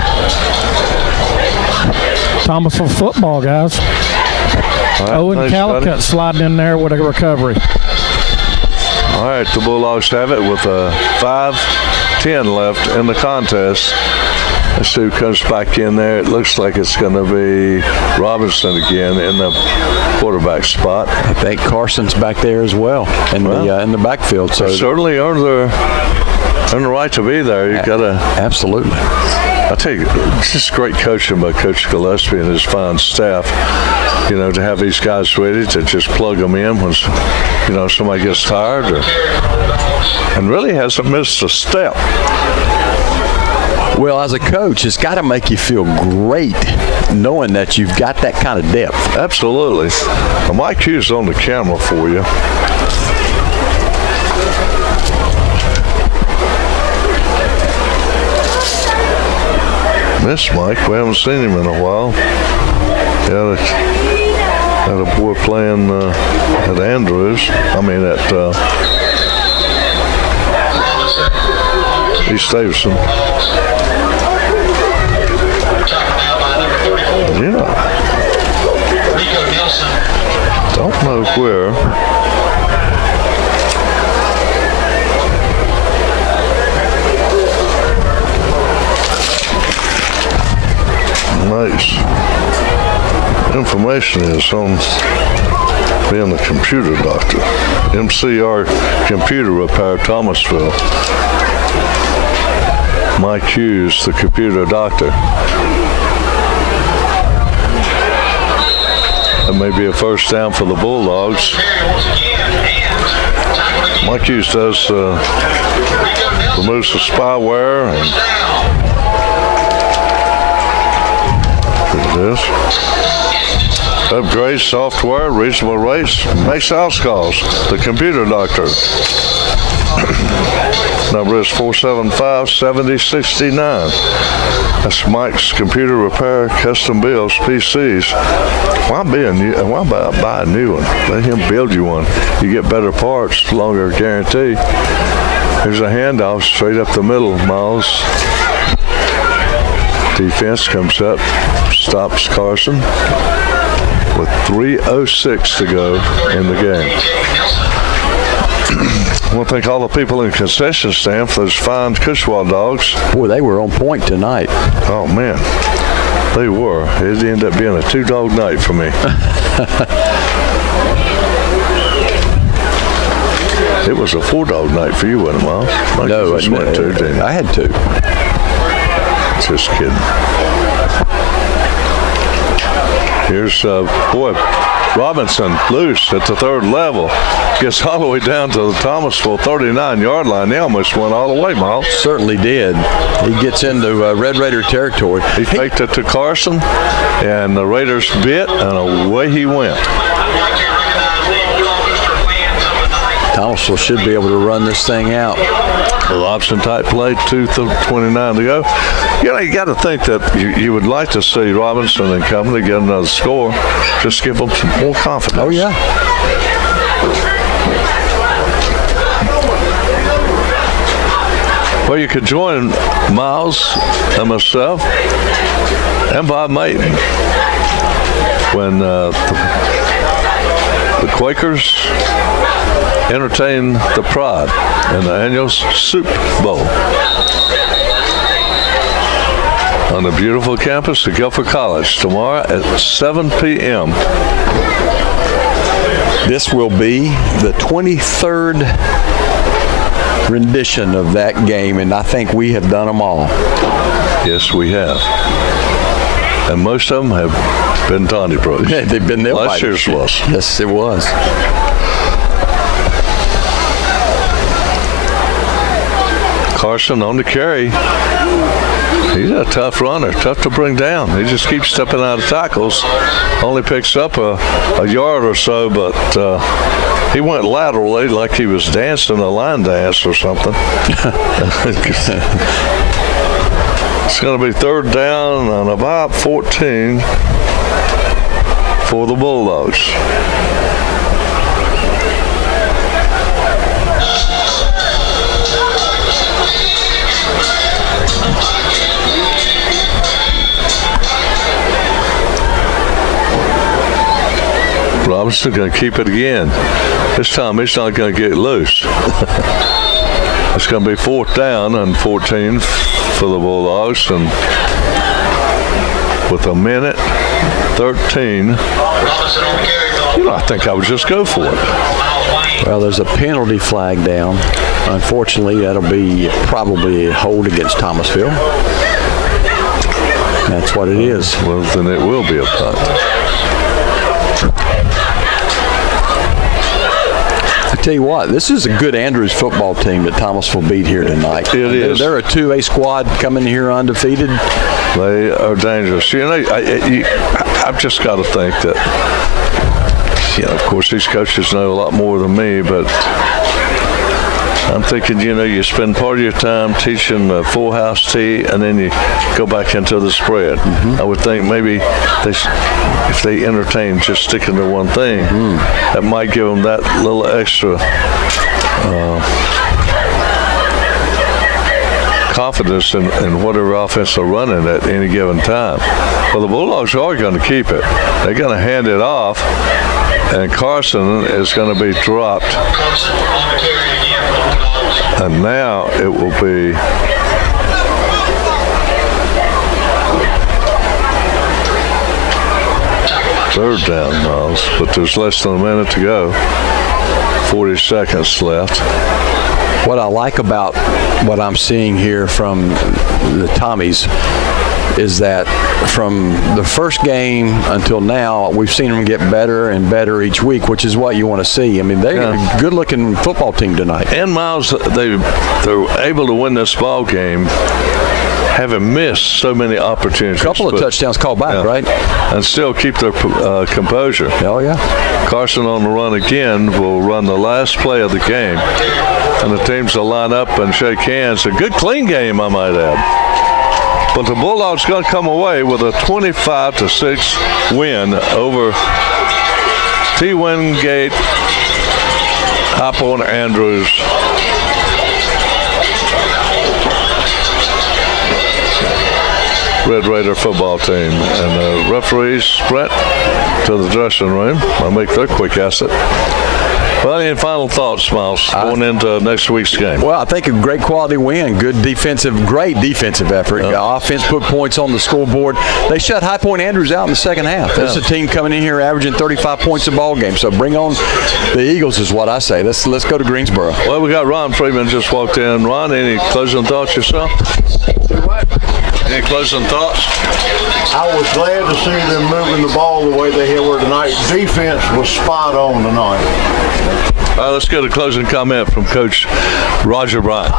Thomasville football, guys. Right, Owen Calicut sliding in there with a recovery. All right, the Bulldogs have it with 5:10 left in the contest. Let's see who comes back in there. It looks like it's going to be Robinson again in the quarterback spot. I think Carson's back there as well in the backfield. So they certainly earned the right to be there. You got to absolutely. I tell you, it's just great coaching by Coach Gillespie and his fine staff. You know, to have these guys ready to just plug them in when somebody gets tired and really hasn't missed a step. Well, as a coach, it's got to make you feel great knowing that you've got that kind of depth. Absolutely. Well, Mike Hughes on the camera for you. Miss Mike, we haven't seen him in a while. Yeah, had a boy playing at Andrews. I mean at East Davidson. Yeah. Don't know where. Nice. Information is on being the computer doctor. MCR Computer Repair, Thomasville. Mike Hughes, the computer doctor. That may be a first down for the Bulldogs. Mike Hughes does remove some spyware and this. Upgrade software, reasonable rates, makes house calls. The computer doctor. Number is 475-7069. That's Mike's Computer Repair Custom Builds, PCs. Why buy a new one? Let him build you one. You get better parts, longer guarantee. Here's a handoff straight up the middle, Miles. Defense comes up, stops Carson with 3:06 to go in the game. I want to thank all the people in the concession stand for those fine Cushwa dogs. Boy, they were on point tonight. Oh, man. They were. It ended up being a 2-dog night for me. It was a 4-dog night for you, wasn't it, Miles? No, I had 2. Just kidding. Here's, Robinson loose at the 3rd level. Gets all the way down to the Thomasville 39-yard line. They almost went all the way, Miles. Certainly did. He gets into Red Raider territory. He faked it to Carson, and the Raiders bit, and away he went. Thomasville should be able to run this thing out. A little option-type play, 2:29 to go. You got to think that you would like to see Robinson and company get another score. Just give them some more confidence. Oh, yeah. Well, you could join Miles and myself and Bob Mayton when the Quakers entertain the Pride in the annual Soup Bowl on the beautiful campus of Guilford College tomorrow at 7 p.m. This will be the 23rd rendition of that game, and I think we have done them all. Yes, we have. And most of them have been Donnybrook. Yeah, they've been there. Last year's was. Yes, it was. Carson on the carry. He's a tough runner, tough to bring down. He just keeps stepping out of tackles. Only picks up a yard or so, but he went laterally like he was dancing a line dance or something. It's going to be 3rd down and about 14 for the Bulldogs. Robinson going to keep it again. This time he's not going to get loose. It's going to be 4th down and 14 for the Bulldogs, and with 1:13, I think I would just go for it. Well, there's a penalty flag down. Unfortunately, that'll be probably a hold against Thomasville. That's what it is. Well, then it will be a punt. I tell you what, this is a good Andrews football team that Thomasville beat here tonight. It is. They're a 2A squad coming here undefeated. They are dangerous. I've just got to think that, of course, these coaches know a lot more than me, but I'm thinking, you spend part of your time teaching the full house tee, and then you go back into the spread. I would think maybe if they entertain just sticking to one thing, that might give them that little extra confidence in whatever offense they're running at any given time. Well, the Bulldogs are going to keep it. They're going to hand it off, and Carson is going to be dropped. And now it will be third down, Miles, but there's less than a minute to go. 40 seconds left. What I like about what I'm seeing here from the Tommies is that from the first game until now, we've seen them get better and better each week, which is what you want to see. I mean, they're a good-looking football team tonight. And, Miles, they're able to win this ball game, having missed so many opportunities. A couple of touchdowns called back, right? And still keep their composure. Hell yeah. Carson on the run again will run the last play of the game. And the teams will line up and shake hands. A good, clean game, I might add. But the Bulldogs going to come away with a 25-6 win over T. Wingate, High Point Andrews. Red Raider football team. And the referees sprint to the dressing room. I'll make their quick exit. Well, any final thoughts, Miles, going into next week's game? Well, I think a great quality win, great defensive effort. Offense put points on the scoreboard. They shut High Point Andrews out in the second half. This is a team coming in here averaging 35 points a ball game. So bring on the Eagles is what I say. Let's go to Greensboro. Well, we got Ron Freeman just walked in. Ron, any closing thoughts yourself? Any closing thoughts? I was glad to see them moving the ball the way they were tonight. Defense was spot on tonight. All right, let's get a closing comment from Coach Roger Bryant.